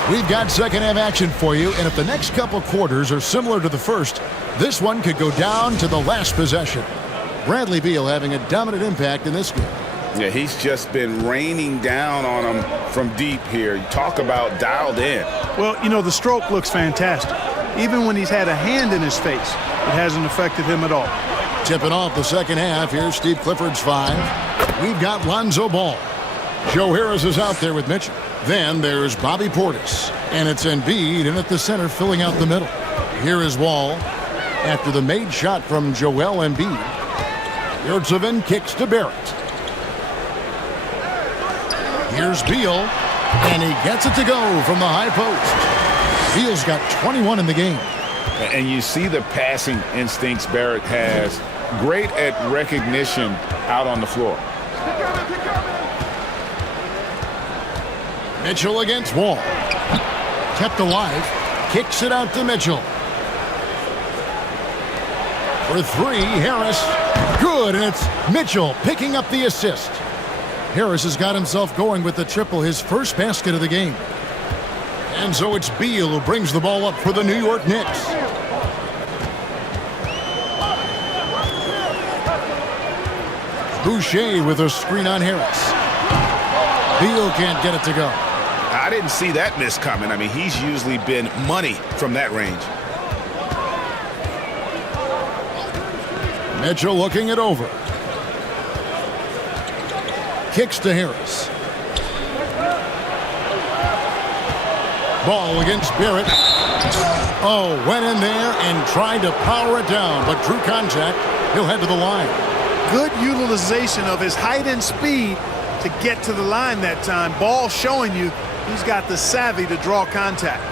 We've got second half action for you, and if the next couple quarters are similar to the first, this one could go down to the last possession. Bradley Beal having a dominant impact in this game. Yeah, he's just been raining down on him from deep here. You talk about dialed in. Well, you know, the stroke looks fantastic. Even when he's had a hand in his face, it hasn't affected him at all. Tipping off the second half, here's Steve Clifford's 5. We've got Lonzo Ball. Joe Harris is out there with Mitchell. Then there's Bobby Portis. And it's Embiid in at the center, filling out the middle. Here is Wall. After the made shot from Joel Embiid, Yurtseven kicks to Barrett. Here's Beal, and he gets it to go from the high post. Beal's got 21 in the game. And you see the passing instincts Barrett has. Great at recognition out on the floor. Mitchell against Wall. Kept alive. Kicks it out to Mitchell. For three, Harris. Good, and it's Mitchell picking up the assist. Harris has got himself going with the triple, his first basket of the game. And so it's Beal who brings the ball up for the New York Knicks. Boucher with a screen on Harris. Beal can't get it to go. I didn't see that miss coming. I mean, he's usually been money from that range. Mitchell looking it over. Kicks to Harris. Ball against Barrett. Oh, went in there and tried to power it down, but drew contact. He'll head to the line. Good utilization of his height and speed to get to the line that time. Ball showing you he's got the savvy to draw contact.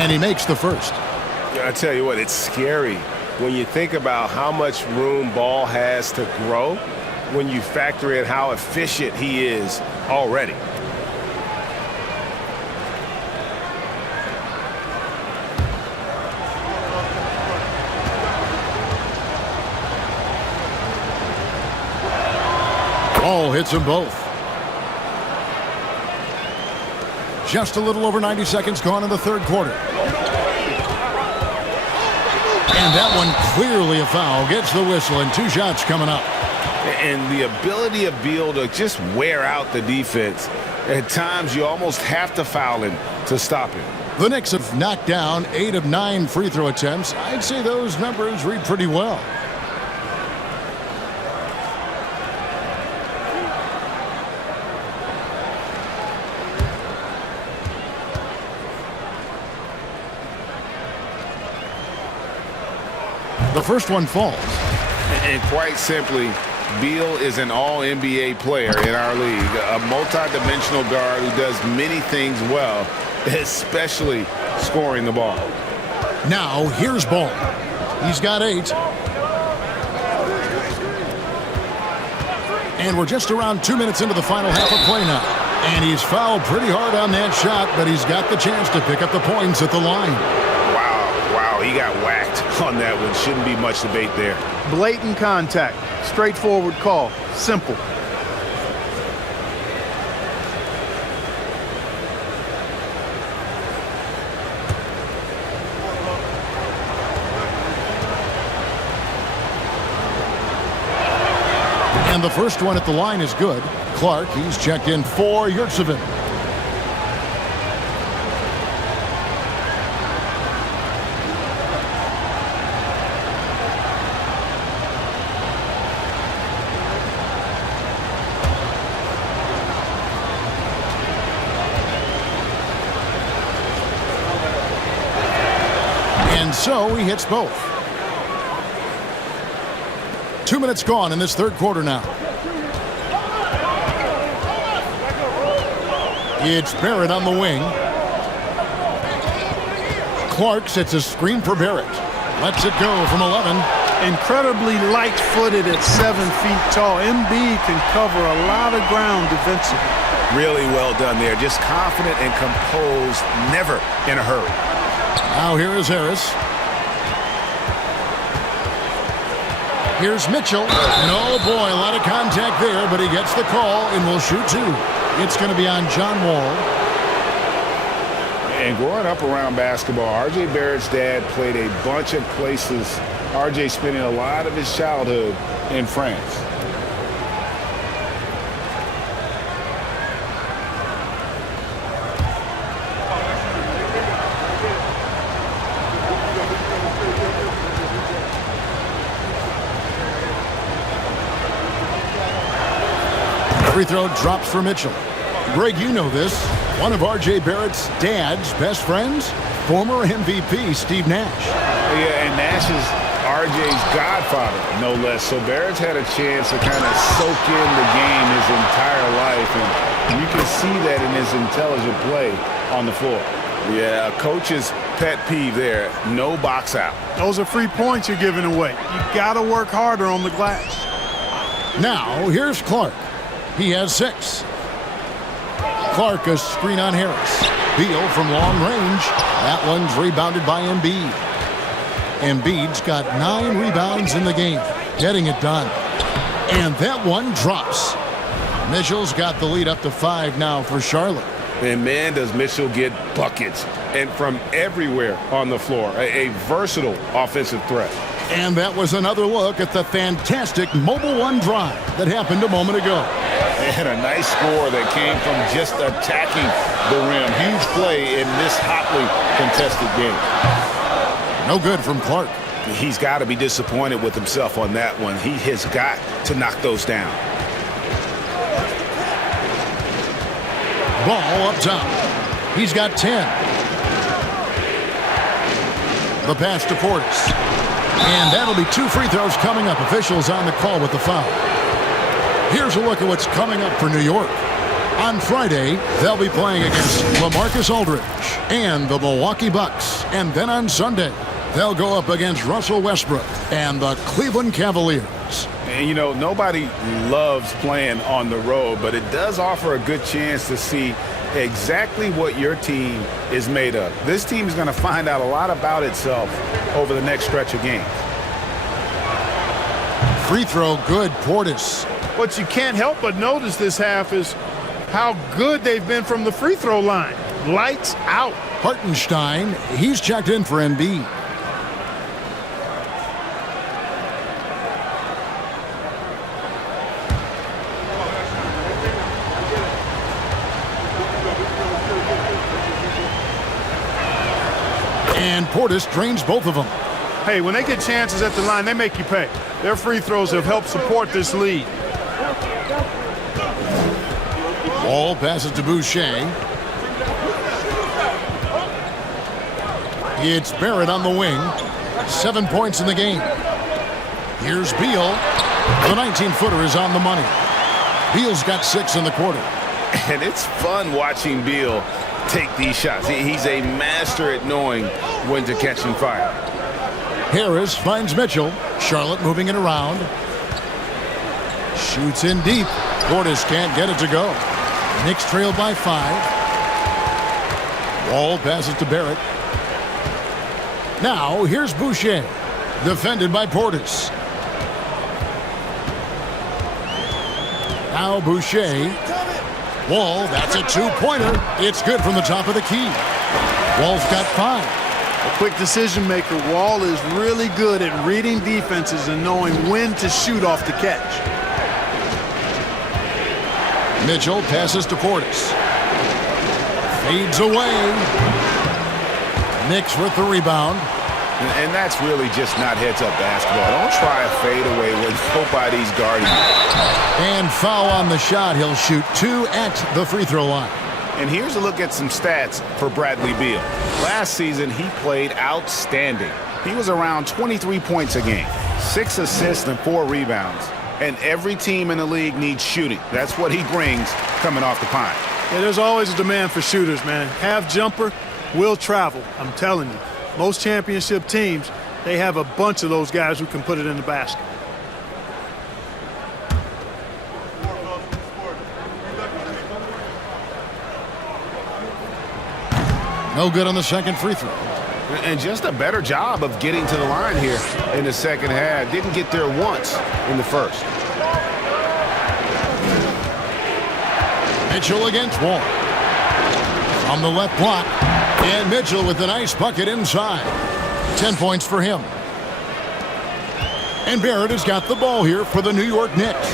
And he makes the first. I tell you what, it's scary when you think about how much room Ball has to grow when you factor in how efficient he is already. Ball hits them both. Just a little over 90 seconds gone in the third quarter. And that one clearly a foul. Gets the whistle and two shots coming up. And the ability of Beal to just wear out the defense. At times you almost have to foul him to stop him. The Knicks have knocked down 8 of 9 free throw attempts. I'd say those numbers read pretty well. The first one falls. And quite simply, Beal is an all-NBA player in our league, a multi-dimensional guard who does many things well, especially scoring the ball. Now, here's Ball. He's got 8. And we're just around 2 minutes into the final half of play now. And he's fouled pretty hard on that shot, but he's got the chance to pick up the points at the line. Wow, he got whacked on that one. Shouldn't be much debate there. Blatant contact. Straightforward call. Simple. And the first one at the line is good. Clark, he's checked in for Yurtseven. And so he hits both. 2 minutes gone in this third quarter now. It's Barrett on the wing. Clark sets a screen for Barrett. Lets it go from 11. Incredibly light-footed at 7 feet tall. Embiid can cover a lot of ground defensively. Really well done there. Just confident and composed, never in a hurry. Now here is Harris. Here's Mitchell. And oh boy, a lot of contact there, but he gets the call and will shoot 2. It's going to be on John Wall. And growing up around basketball, R.J. Barrett's dad played a bunch of places RJ spending a lot of his childhood in France. Free throw drops for Mitchell. Greg, you know this. One of R.J. Barrett's dad's best friends, former MVP Steve Nash. Yeah, and Nash is R.J.'s godfather, no less. So Barrett's had a chance to kind of soak in the game his entire life, and you can see that in his intelligent play on the floor. Yeah, coach's pet peeve there, no box out. Those are free points you're giving away. You got to work harder on the glass. Now, here's Clark. He has 6. Clark, a screen on Harris. Beal from long range. That one's rebounded by Embiid. Embiid's got 9 rebounds in the game, getting it done. And that one drops. Mitchell's got the lead up to 5 now for Charlotte. And man, does Mitchell get buckets, and from everywhere on the floor. A versatile offensive threat. And that was another look at the fantastic Mobile One drive that happened a moment ago. And a nice score that came from just attacking the rim. Huge play in this hotly contested game. No good from Clark. He's got to be disappointed with himself on that one. He has got to knock those down. Ball up top. He's got 10. The pass to Portis. And that'll be 2 free throws coming up. Officials on the call with the foul. Here's a look at what's coming up for New York. On Friday, they'll be playing against LaMarcus Aldridge and the Milwaukee Bucks. And then on Sunday, they'll go up against Russell Westbrook and the Cleveland Cavaliers. And, you know, nobody loves playing on the road, but it does offer a good chance to see exactly what your team is made of. This team is going to find out a lot about itself over the next stretch of games. Free throw good, Portis. What you can't help but notice this half is how good they've been from the free throw line. Lights out. Hartenstein, he's checked in for Embiid. And Portis drains both of them. Hey, when they get chances at the line, they make you pay. Their free throws have helped support this lead. Ball passes to Boucher. It's Barrett on the wing. 7 points in the game. Here's Beal. The 19-footer is on the money. Beal's got 6 in the quarter. And it's fun watching Beal take these shots. He's a master at knowing when to catch and fire. Harris finds Mitchell. Charlotte moving it around. Shoots in deep. Portis can't get it to go. Knicks trailed by 5. Wall passes to Barrett. Now here's Boucher. Defended by Portis. Now Boucher. Wall, that's a 2-pointer. It's good from the top of the key. Wall's got 5. A quick decision maker. Wall is really good at reading defenses and knowing when to shoot off the catch. Mitchell passes to Portis. Fades away. Knicks with the rebound. And that's really just not heads-up basketball. Don't try a fadeaway when nobody's guarding you. And foul on the shot. He'll shoot 2 at the free throw line. And here's a look at some stats for Bradley Beal. Last season, he played outstanding. He was around 23 points a game, 6 assists and 4 rebounds. And every team in the league needs shooting. That's what he brings coming off the pine. Yeah, there's always a demand for shooters, man. Half jumper will travel, I'm telling you. Most championship teams, they have a bunch of those guys who can put it in the basket. No good on the second free throw. And just a better job of getting to the line here in the second half. Didn't get there once in the first. Mitchell against Wall. From the left block. And Mitchell with a nice bucket inside. 10 points for him. And Barrett has got the ball here for the New York Knicks.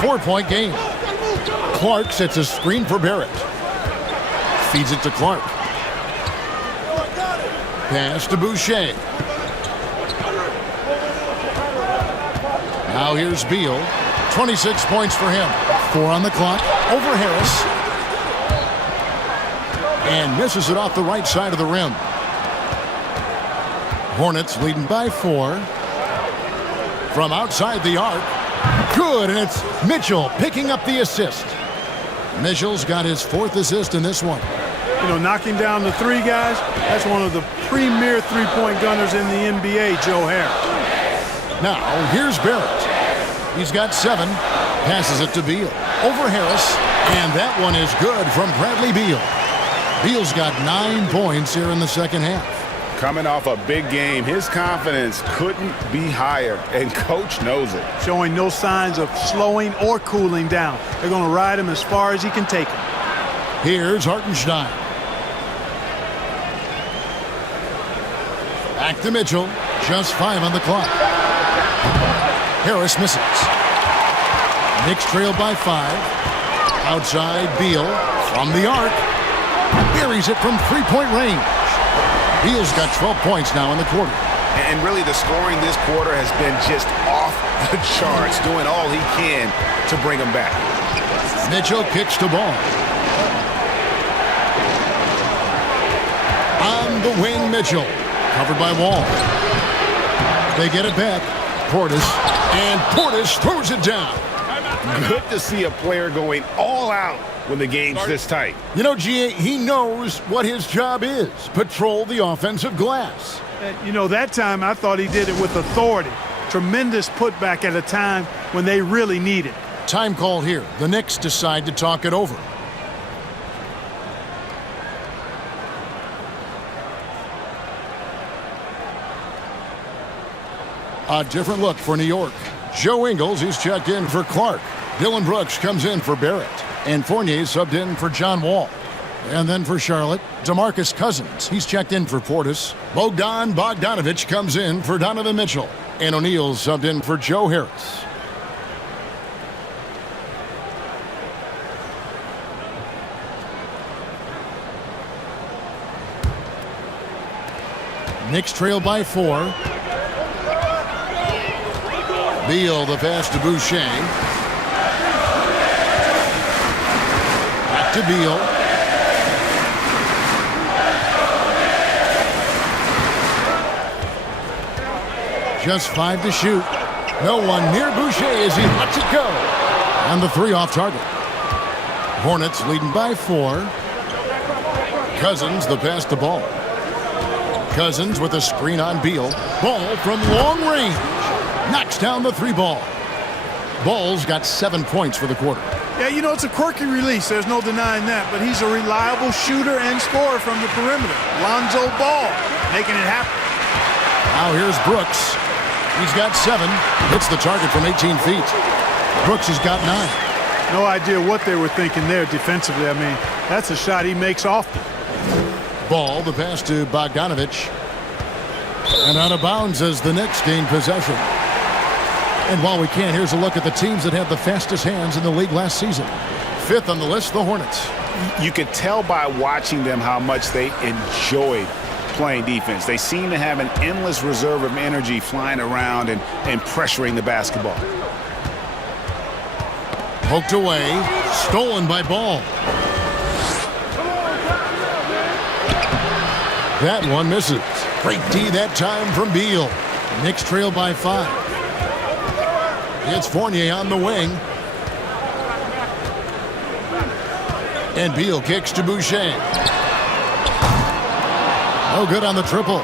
4-point game. Clark sets a screen for Barrett. Feeds it to Clark. Pass to Boucher. Now here's Beal. 26 points for him. 4 on the clock. Over Harris. And misses it off the right side of the rim. Hornets leading by 4. From outside the arc. Good, and it's Mitchell picking up the assist. Mitchell's got his 4th assist in this one. You know, knocking down the 3 guys, that's one of the premier three-point gunners in the NBA, Joe Harris. Now, here's Barrett. He's got 7. Passes it to Beal. Over Harris, and that one is good from Bradley Beal. Beal's got 9 points here in the second half. Coming off a big game, his confidence couldn't be higher, and coach knows it. Showing no signs of slowing or cooling down. They're going to ride him as far as he can take him. Here's Hartenstein. Back to Mitchell. Just 5 on the clock. Harris misses. Knicks trail by 5. Outside Beal from the arc. Buries it from 3-point range. Beal's got 12 points now in the quarter. And really the scoring this quarter has been just off the charts, doing all he can to bring them back. Mitchell kicks the ball. On the wing, Mitchell. Covered by Wall. They get it back. Portis. And Portis throws it down. Good to see a player going all out when the game's this tight. You know, G.A., he knows what his job is. Patrol the offensive glass. You know, that time I thought he did it with authority. Tremendous putback at a time when they really need it. Time call here. The Knicks decide to talk it over. A different look for New York. Joe Ingles, he's checked in for Clark. Dylan Brooks comes in for Barrett. And Fournier subbed in for John Wall. And then for Charlotte, DeMarcus Cousins. He's checked in for Portis. Bogdan Bogdanovic comes in for Donovan Mitchell. And O'Neal subbed in for Joe Harris. Knicks trail by 4. Beal, the pass to Boucher. To Beal. Just 5 to shoot. No one near Boucher as he lets it go. And the 3 off target. Hornets leading by 4. Cousins the pass to Ball. Cousins with a screen on Beal. Ball from long range. Knocks down the 3 ball. Ball's got 7 points for the quarter. Yeah, you know, it's a quirky release. There's no denying that. But he's a reliable shooter and scorer from the perimeter. Lonzo Ball making it happen. Now here's Brooks. He's got 7. Hits the target from 18 feet. Brooks has got 9. No idea what they were thinking there defensively. I mean, that's a shot he makes often. Ball, the pass to Bogdanovic. And out of bounds as the Knicks gain possession. And while we can, here's a look at the teams that had the fastest hands in the league last season. 5th on the list, the Hornets. You could tell by watching them how much they enjoyed playing defense. They seem to have an endless reserve of energy flying around and pressuring the basketball. Poked away, stolen by Ball. That one misses. Great D that time from Beal. Knicks trail by 5. It's Fournier on the wing. And Beal kicks to Boucher. No good on the triple.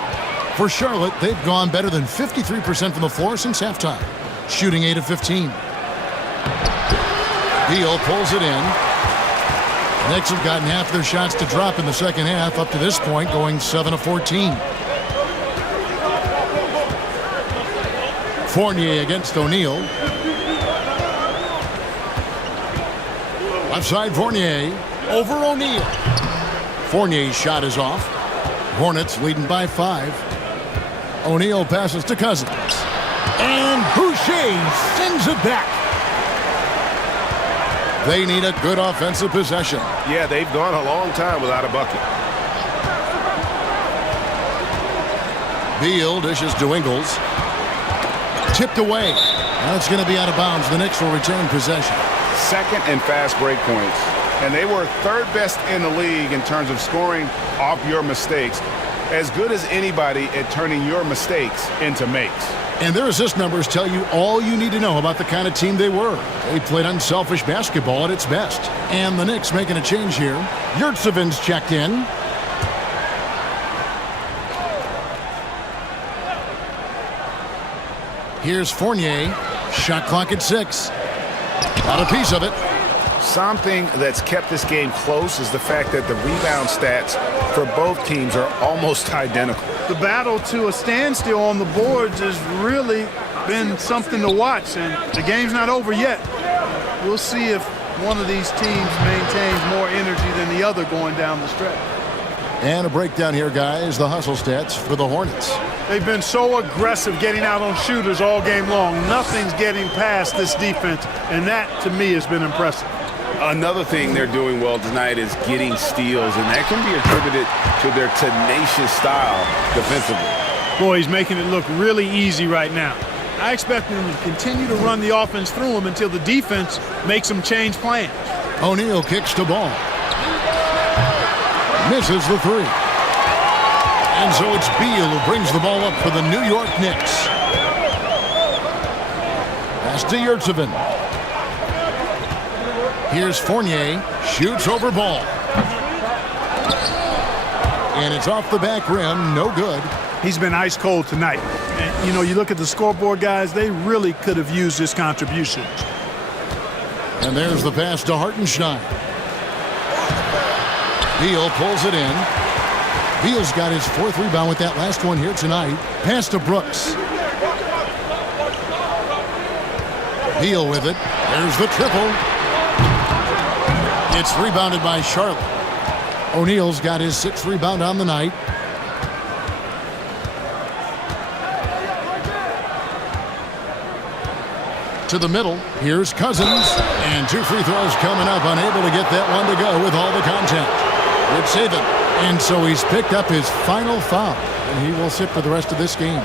For Charlotte, they've gone better than 53% from the floor since halftime, shooting 8 of 15. Beal pulls it in. The Knicks have gotten half their shots to drop in the second half, up to this point, going 7 of 14. Fournier against O'Neal. Left side Fournier over O'Neal. Fournier's shot is off. Hornets leading by 5. O'Neal passes to Cousins. And Boucher sends it back. They need a good offensive possession. Yeah, they've gone a long time without a bucket. Beal dishes to Ingles. Tipped away. That's going to be out of bounds. The Knicks will retain possession. Second and fast break points. And they were third best in the league in terms of scoring off your mistakes. As good as anybody at turning your mistakes into makes. And their assist numbers tell you all you need to know about the kind of team they were. They played unselfish basketball at its best. And the Knicks making a change here. Yurtseven's checked in. Here's Fournier. Shot clock at 6. Got a piece of it. Something that's kept this game close is the fact that the rebound stats for both teams are almost identical. The battle to a standstill on the boards has really been something to watch, and the game's not over yet. We'll see if one of these teams maintains more energy than the other going down the stretch. And a breakdown here, guys. The hustle stats for the Hornets. They've been so aggressive getting out on shooters all game long. Nothing's getting past this defense, and that, to me, has been impressive. Another thing they're doing well tonight is getting steals, and that can be attributed to their tenacious style defensively. Boy, he's making it look really easy right now. I expect them to continue to run the offense through him until the defense makes them change plans. O'Neal kicks the ball. Misses the 3. And so it's Beal who brings the ball up for the New York Knicks. Pass to Yurtseven. Here's Fournier. Shoots over Ball. And it's off the back rim. No good. He's been ice cold tonight. And, you know, you look at the scoreboard, guys, they really could have used this contribution. And there's the pass to Hartenstein. Beal pulls it in. Beal's got his 4th rebound with that last one here tonight. Pass to Brooks. Beal with it. There's the triple. It's rebounded by Charlotte. O'Neal's got his 6th rebound on the night. To the middle. Here's Cousins. And 2 free throws coming up. Unable to get that one to go with all the contact. Good saving. And so he's picked up his final foul. And he will sit for the rest of this game.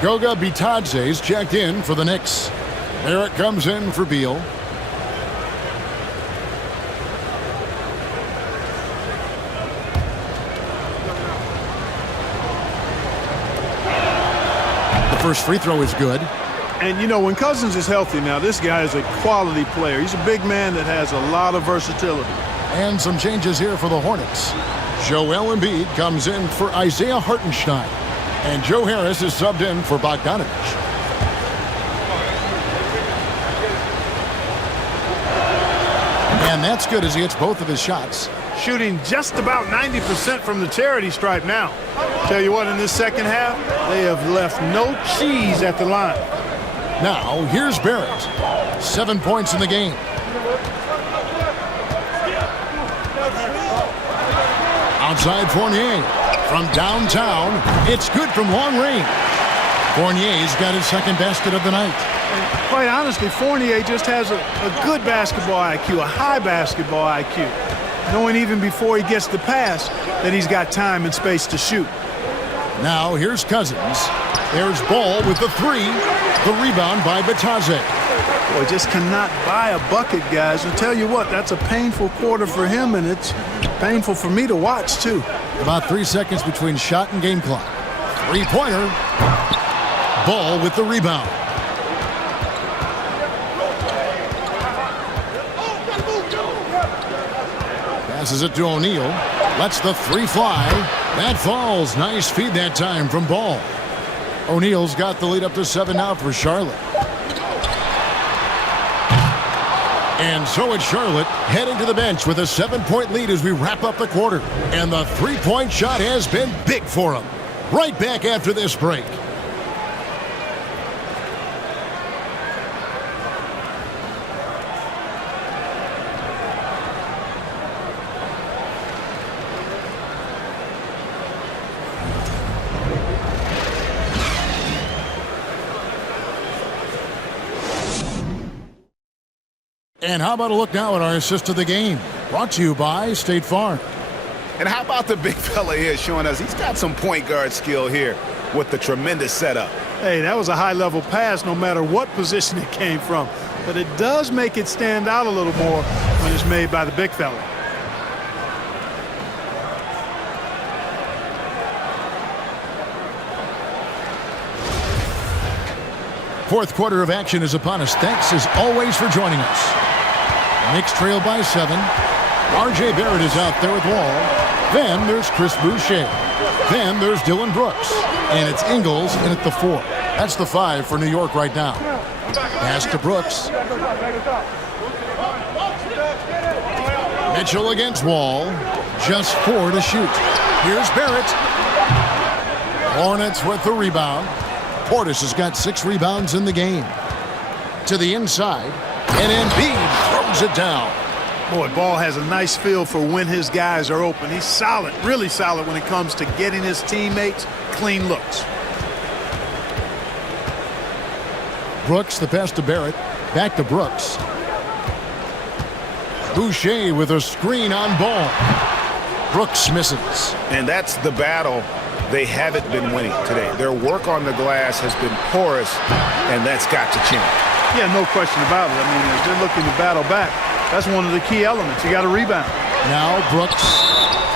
Goga Bitadze's checked in for the Knicks. Barrett comes in for Beal. The first free throw is good. And, you know, when Cousins is healthy now, this guy is a quality player. He's a big man that has a lot of versatility. And some changes here for the Hornets. Joel Embiid comes in for Isaiah Hartenstein. And Joe Harris is subbed in for Bogdanovich. And that's good as he hits both of his shots. Shooting just about 90% from the charity stripe now. Tell you what, in this second half, they have left no cheese at the line. Now, here's Barrett. 7 points in the game. Outside Fournier. From downtown, it's good from long range. Fournier's got his 2nd basket of the night. And quite honestly, Fournier just has a good basketball IQ, a high basketball IQ. Knowing even before he gets the pass that he's got time and space to shoot. Now, here's Cousins. There's Ball with the 3. The rebound by Bitadze. Boy, just cannot buy a bucket, guys. I'll tell you what, that's a painful quarter for him, and it's painful for me to watch, too. About 3 seconds between shot and game clock. 3-pointer. Ball with the rebound. Passes it to O'Neal. Lets the 3 fly. That falls. Nice feed that time from Ball. O'Neal's got the lead up to 7 now for Charlotte. And so it's Charlotte heading to the bench with a 7-point lead as we wrap up the quarter. And the 3-point shot has been big for them. Right back after this break. And how about a look now at our assist of the game? Brought to you by State Farm. And how about the big fella here showing us he's got some point guard skill here with the tremendous setup. Hey, that was a high-level pass no matter what position it came from. But it does make it stand out a little more when it's made by the big fella. Fourth quarter of action is upon us. Thanks as always for joining us. Knicks trail by 7. R.J. Barrett is out there with Wall. Then there's Chris Boucher. Then there's Dylan Brooks. And it's Ingles in at the 4. That's the 5 for New York right now. Pass to Brooks. Mitchell against Wall. Just 4 to shoot. Here's Barrett. Hornets with the rebound. Portis has got 6 rebounds in the game. To the inside. And Embiid throws it down. Boy, Ball has a nice feel for when his guys are open. He's solid, really solid when it comes to getting his teammates clean looks. Brooks, the pass to Barrett. Back to Brooks. Boucher with a screen on Ball. Brooks misses. And that's the battle they haven't been winning today. Their work on the glass has been porous, and that's got to change. Yeah, no question about it. I mean, as they're looking to battle back, that's one of the key elements. You got to rebound. Now Brooks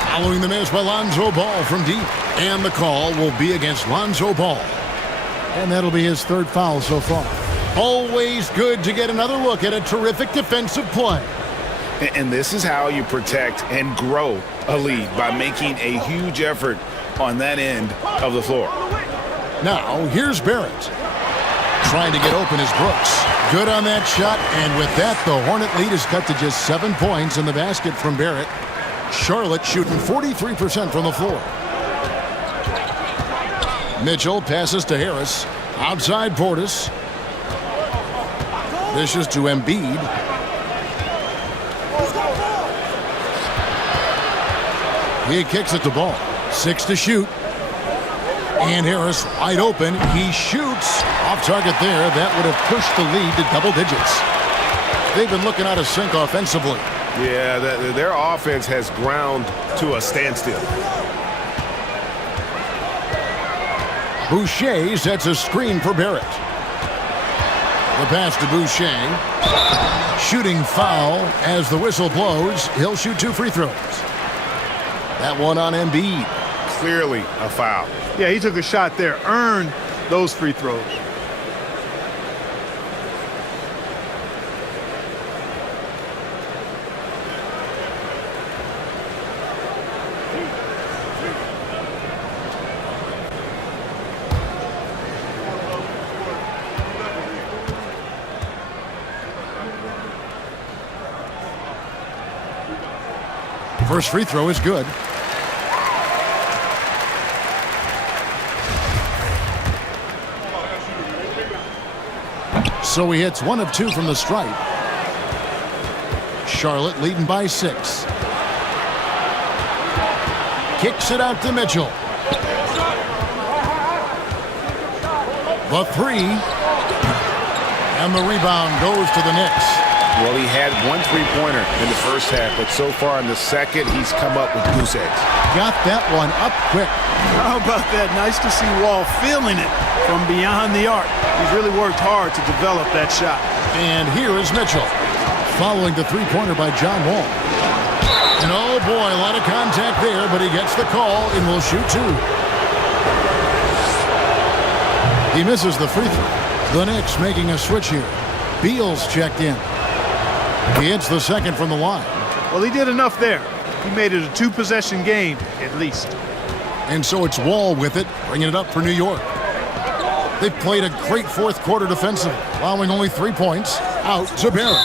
following the miss by Lonzo Ball from deep. And the call will be against Lonzo Ball. And that'll be his 3rd foul so far. Always good to get another look at a terrific defensive play. And this is how you protect and grow a lead, by making a huge effort on that end of the floor. Now here's Barrett. Trying to get open is Brooks. Good on that shot, and with that, the Hornet lead is cut to just 7 points in the basket from Barrett. Charlotte shooting 43% from the floor. Mitchell passes to Harris. Outside Portis. Dishes to Embiid. He kicks it to Ball. 6 to shoot. And Harris wide open. He shoots off target there. That would have pushed the lead to double digits. They've been looking out of sync offensively. Yeah, their offense has ground to a standstill. Boucher sets a screen for Barrett. The pass to Boucher. Shooting foul as the whistle blows. He'll shoot 2 free throws. That one on Embiid. Clearly a foul. Yeah, he took a shot there, earned those free throws. First free throw is good. So he hits 1 of 2 from the stripe. Charlotte leading by 6. Kicks it out to Mitchell. The 3. And the rebound goes to the Knicks. Well, he had 1 3-pointer in the first half, but so far in the second, he's come up with goose eggs. Got that one up quick. How about that? Nice to see Wall feeling it from beyond the arc. He's really worked hard to develop that shot. And here is Mitchell, following the 3-pointer by John Wall. And oh boy, a lot of contact there, but he gets the call and will shoot 2. He misses the free throw. The Knicks making a switch here. Beal's checked in. He hits the second from the line. Well, he did enough there. He made it a 2-possession game, at least. And so it's Wall with it, bringing it up for New York. They've played a great fourth quarter defensively, allowing only 3 points. Out to Barrett.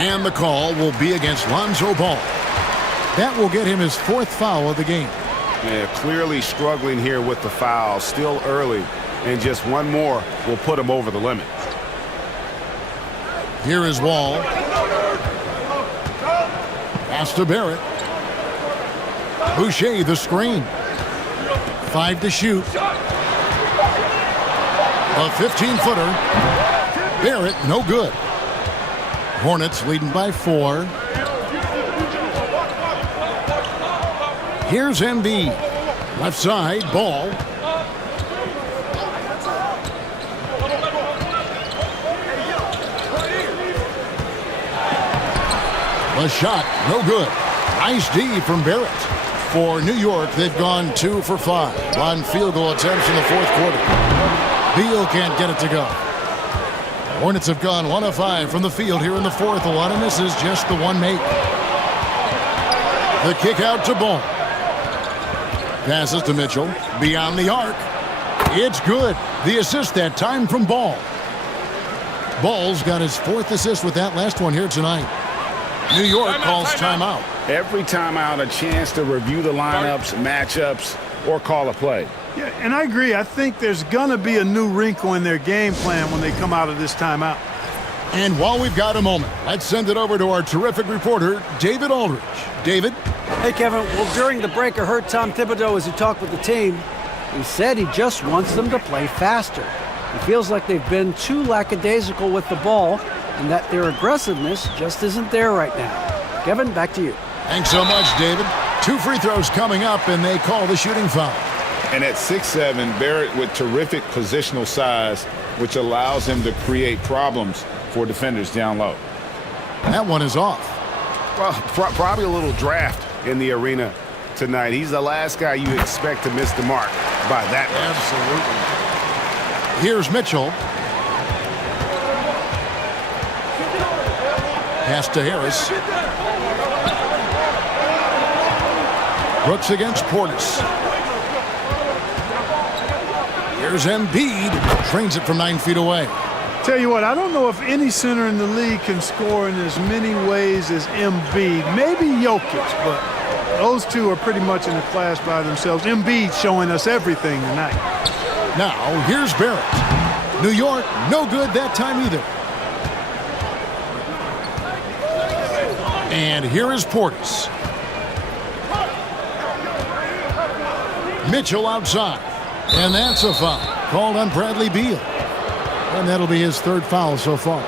And the call will be against Lonzo Ball. That will get him his 4th foul of the game. Yeah, clearly struggling here with the foul, still early. And just 1 more will put him over the limit. Here is Wall. Pass to Barrett. Boucher the screen. 5 to shoot. A 15-footer. Barrett no good. Hornets leading by 4. Here's Embiid. Left side, Ball. The shot, no good. Nice D from Barrett. For New York, they've gone 2 for 5 on field goal attempts in the fourth quarter. Beal can't get it to go. Hornets have gone 1 of 5 from the field here in the fourth. A lot of misses, just the one make. The kick out to Ball. Passes to Mitchell. Beyond the arc. It's good. The assist that time from Ball. Ball's got his 4th assist with that last one here tonight. New York calls timeout. Every timeout, a chance to review the lineups, matchups, or call a play. Yeah, and I agree. I think there's going to be a new wrinkle in their game plan when they come out of this timeout. And while we've got a moment, let's send it over to our terrific reporter, David Aldridge. David? Hey, Kevin. Well, during the break, I heard Tom Thibodeau as he talked with the team. He said he just wants them to play faster. He feels like they've been too lackadaisical with the ball and that their aggressiveness just isn't there right now. Kevin, back to you. Thanks so much, David. 2 free throws coming up, and they call the shooting foul. And at 6'7", Barrett with terrific positional size, which allows him to create problems for defenders down low. That one is off. Well, probably a little draft in the arena tonight. He's the last guy you expect to miss the mark by that much. Absolutely. Here's Mitchell. Pass to Harris. Brooks against Portis. Here's Embiid. Trains it from 9 feet away. Tell you what, I don't know if any center in the league can score in as many ways as Embiid. Maybe Jokic, but those two are pretty much in a class by themselves. Embiid showing us everything tonight. Now, here's Barrett. New York, no good that time either. And here is Portis. Mitchell outside. And that's a foul called on Bradley Beal. And that'll be his 3rd foul so far.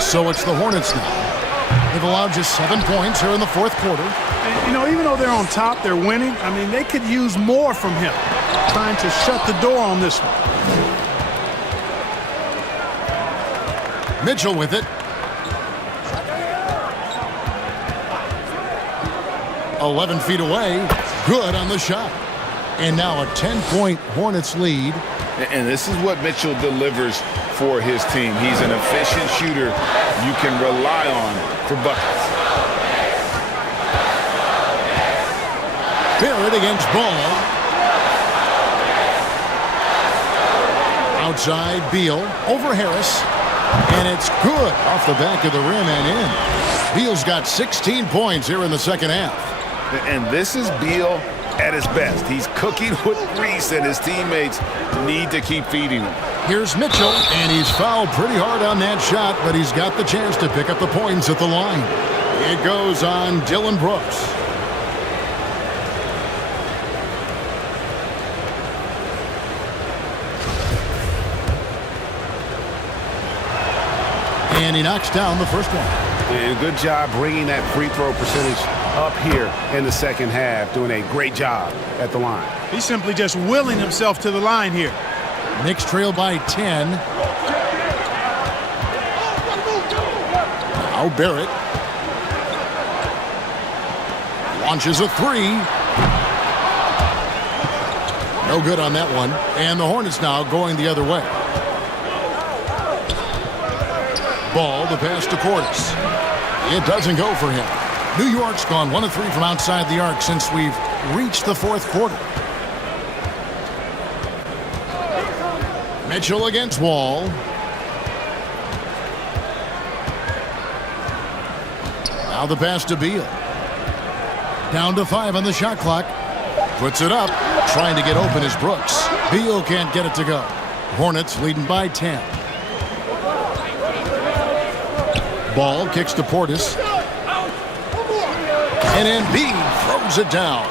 So it's the Hornets now. They've allowed just 7 points here in the fourth quarter. And, you know, even though they're on top, they're winning. I mean, they could use more from him. Trying to shut the door on this one. Mitchell with it. 11 feet away. Good on the shot. And now a 10-point Hornets lead. And this is what Mitchell delivers for his team. He's an efficient shooter you can rely on for buckets. Barrett against Ball. Outside Beal over Harris. And it's good off the back of the rim and in. Beal's got 16 points here in the second half. And this is Beal at his best. He's cooking with grease, and his teammates need to keep feeding him. Here's Mitchell, and he's fouled pretty hard on that shot, but he's got the chance to pick up the points at the line. It goes on Dillon Brooks. And he knocks down the first one. And good job bringing that free throw percentage up here in the second half, doing a great job at the line. He's simply just willing himself to the line here. Knicks trail by 10. Now Barrett. Launches a 3. No good on that one. And the Hornets now going the other way. Ball, the pass to Portis. It doesn't go for him. New York's gone 1 of 3 from outside the arc since we've reached the fourth quarter. Mitchell against Wall. Now the pass to Beal. Down to 5 on the shot clock. Puts it up. Trying to get open is Brooks. Beal can't get it to go. Hornets leading by 10. Ball kicks to Portis. And Embiid throws it down.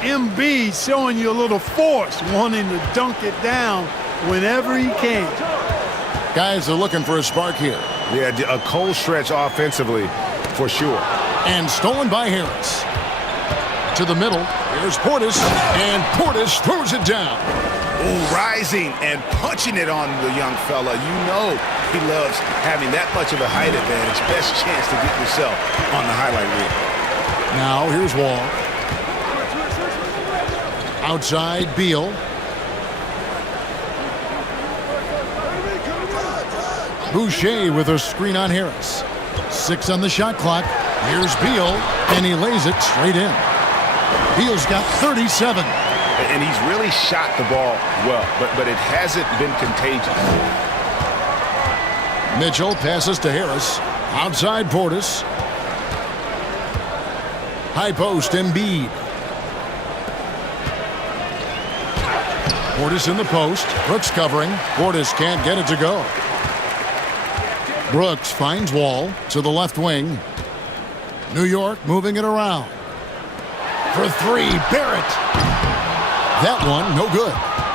Embiid showing you a little force, wanting to dunk it down whenever he can. Guys are looking for a spark here. Yeah, a cold stretch offensively for sure. And stolen by Harris. To the middle. Here's Portis. And Portis throws it down. Ooh, rising and punching it on the young fella. You know he loves having that much of a height advantage. Best chance to get yourself on the highlight reel. Now here's Wall. Outside, Beal. Boucher with a screen on Harris. 6 on the shot clock. Here's Beal, and he lays it straight in. Beal's got 37. And he's really shot the ball well, but it hasn't been contagious. Mitchell passes to Harris. Outside, Portis. High post, Embiid. Portis in the post. Brooks covering. Portis can't get it to go. Brooks finds Wall to the left wing. New York moving it around. For 3, Barrett. That one, no good.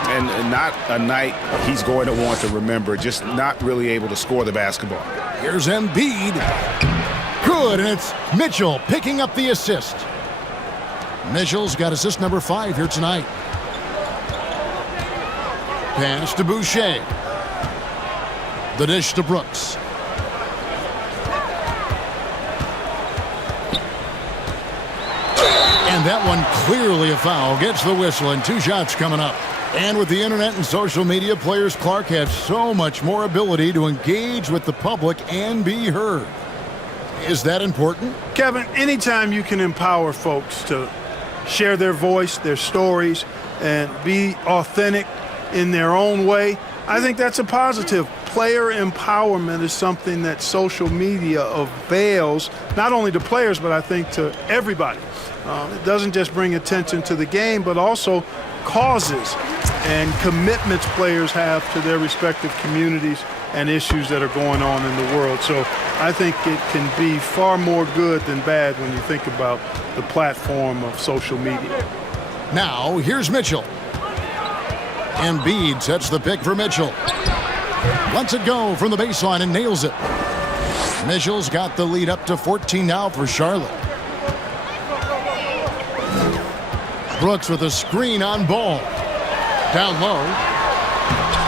And not a night he's going to want to remember, just not really able to score the basketball. Here's Embiid. Good, and it's Mitchell picking up the assist. Mitchell's got assist number 5 here tonight. Pass to Boucher. The dish to Brooks. And that one clearly a foul. Gets the whistle and 2 shots coming up. And with the internet and social media, players Clark have so much more ability to engage with the public and be heard. Is that important? Kevin, anytime you can empower folks to share their voice, their stories, and be authentic in their own way, I think that's a positive. Player empowerment is something that social media avails, not only to players, but I think to everybody. It doesn't just bring attention to the game, but also causes and commitments players have to their respective communities and issues that are going on in the world. So I think it can be far more good than bad when you think about the platform of social media. Now, here's Mitchell. Embiid sets the pick for Mitchell. Lets it go from the baseline and nails it. Mitchell's got the lead up to 14 now for Charlotte. Brooks with a screen on Ball. Down low.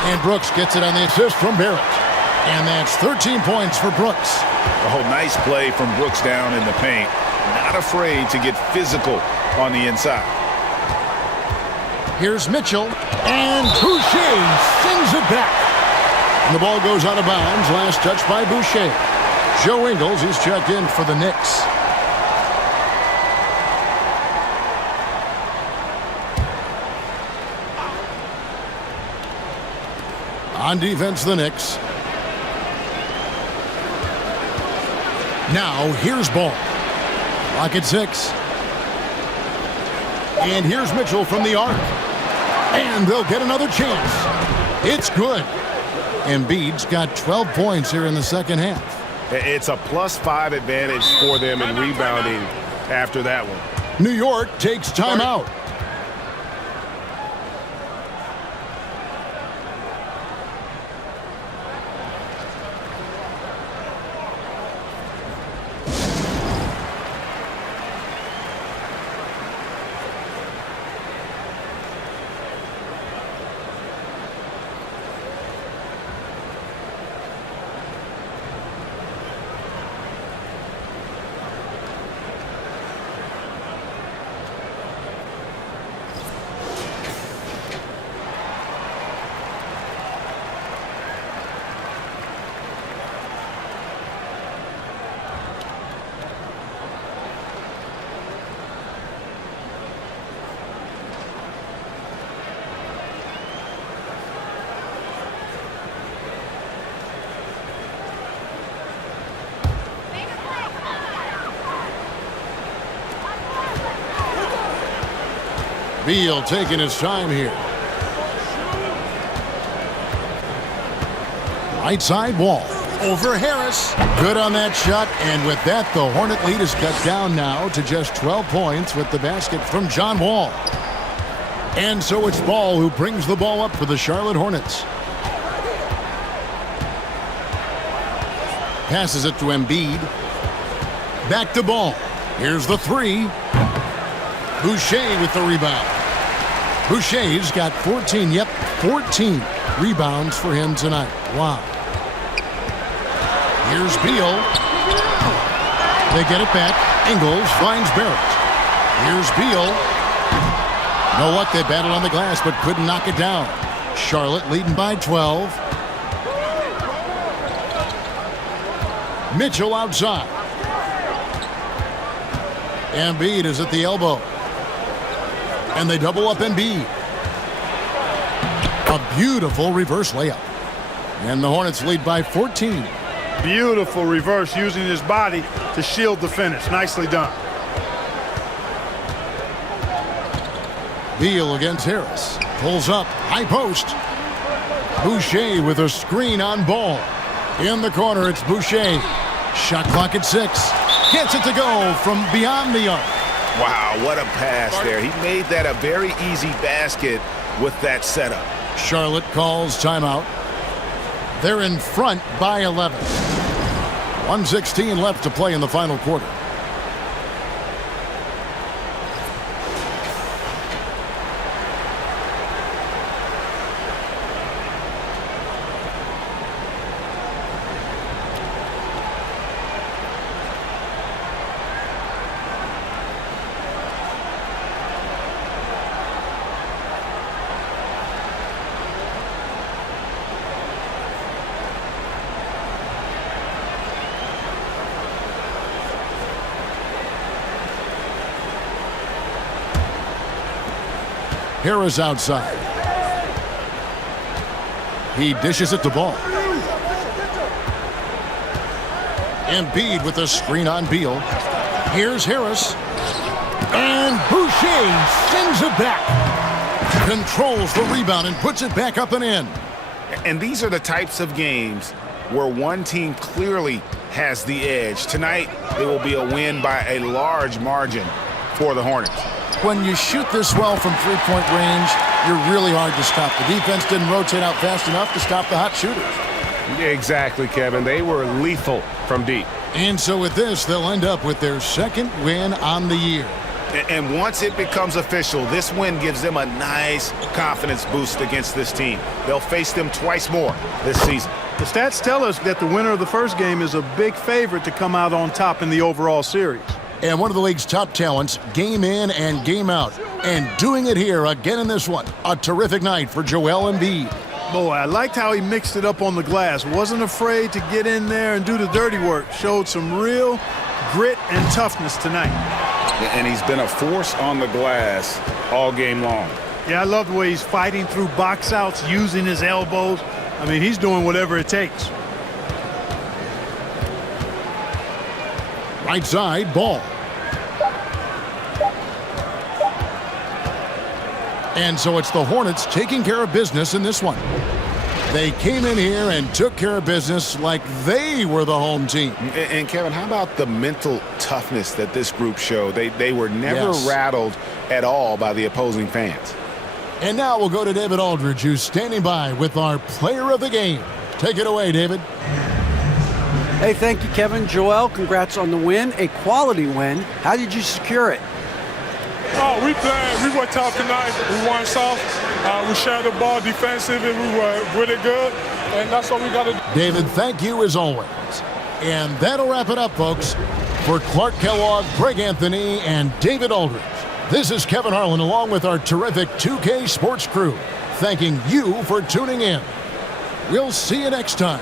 And Brooks gets it on the assist from Barrett. And that's 13 points for Brooks. Oh, nice play from Brooks down in the paint. Not afraid to get physical on the inside. Here's Mitchell. And Boucher sends it back. And the ball goes out of bounds. Last touch by Boucher. Joe Ingles, he's checked in for the Knicks. On defense, the Knicks. Now, here's Ball. Clock at 6. And here's Mitchell from the arc. And they'll get another chance. It's good. Embiid's got 12 points here in the second half. It's a +5 advantage for them in rebounding after that one. New York takes timeout. Beal taking his time here. Right side Wall. over Harris. Good on that shot, and with that, the Hornet lead is cut down now to just 12 points with the basket from John Wall. And so it's Ball who brings the ball up for the Charlotte Hornets. Passes it to Embiid. Back to Ball. Here's the three. Boucher with the rebound. Boucher's got 14 rebounds for him tonight. Wow. Here's Beal. They get it back. Ingles finds Barrett. Here's Beal. Know what? They battled on the glass but couldn't knock it down. Charlotte leading by 12. Mitchell outside. Embiid is at the elbow. And they double up Embiid. A beautiful reverse layup. And the Hornets lead by 14. Beautiful reverse, using his body to shield the finish. Nicely done. Beal against Harris. Pulls up. High post. Boucher with a screen on Ball. In the corner, it's Boucher. Shot clock at 6. Gets it to go from beyond the arc. Wow, what a pass there. He made that a very easy basket with that setup. Charlotte calls timeout. They're in front by 11. 1:16 left to play in the final quarter. Harris outside. He dishes it to Ball. Embiid with a screen on Beal. Here's Harris. And Boucher sends it back. Controls the rebound and puts it back up and in. And these are the types of games where one team clearly has the edge. Tonight, it will be a win by a large margin for the Hornets. When you shoot this well from three-point range, you're really hard to stop. The defense didn't rotate out fast enough to stop the hot shooters. Exactly, Kevin. They were lethal from deep. And so with this, they'll end up with their second win on the year. And once it becomes official, this win gives them a nice confidence boost against this team. They'll face them twice more this season. The stats tell us that the winner of the first game is a big favorite to come out on top in the overall series. And one of the league's top talents, game in and game out. And doing it here again in this one. A terrific night for Joel Embiid. Boy, I liked how he mixed it up on the glass. Wasn't afraid to get in there and do the dirty work. Showed some real grit and toughness tonight. And he's been a force on the glass all game long. Yeah, I love the way he's fighting through box outs, using his elbows. I mean, he's doing whatever it takes. Right side, Ball. And so it's the Hornets taking care of business in this one. They came in here and took care of business like they were the home team. And Kevin, how about the mental toughness that this group showed? They were never rattled at all by the opposing fans. And now we'll go to David Aldridge, who's standing by with our player of the game. Take it away, David. Hey, thank you, Kevin. Joel, congrats on the win, a quality win. How did you secure it? Oh, we played. We were tough tonight. We won soft. We shared the ball defensively. We were really good, and that's what we got to do. David, thank you as always. And that'll wrap it up, folks. For Clark Kellogg, Greg Anthony, and David Aldridge, this is Kevin Harlan along with our terrific 2K Sports crew, thanking you for tuning in. We'll see you next time.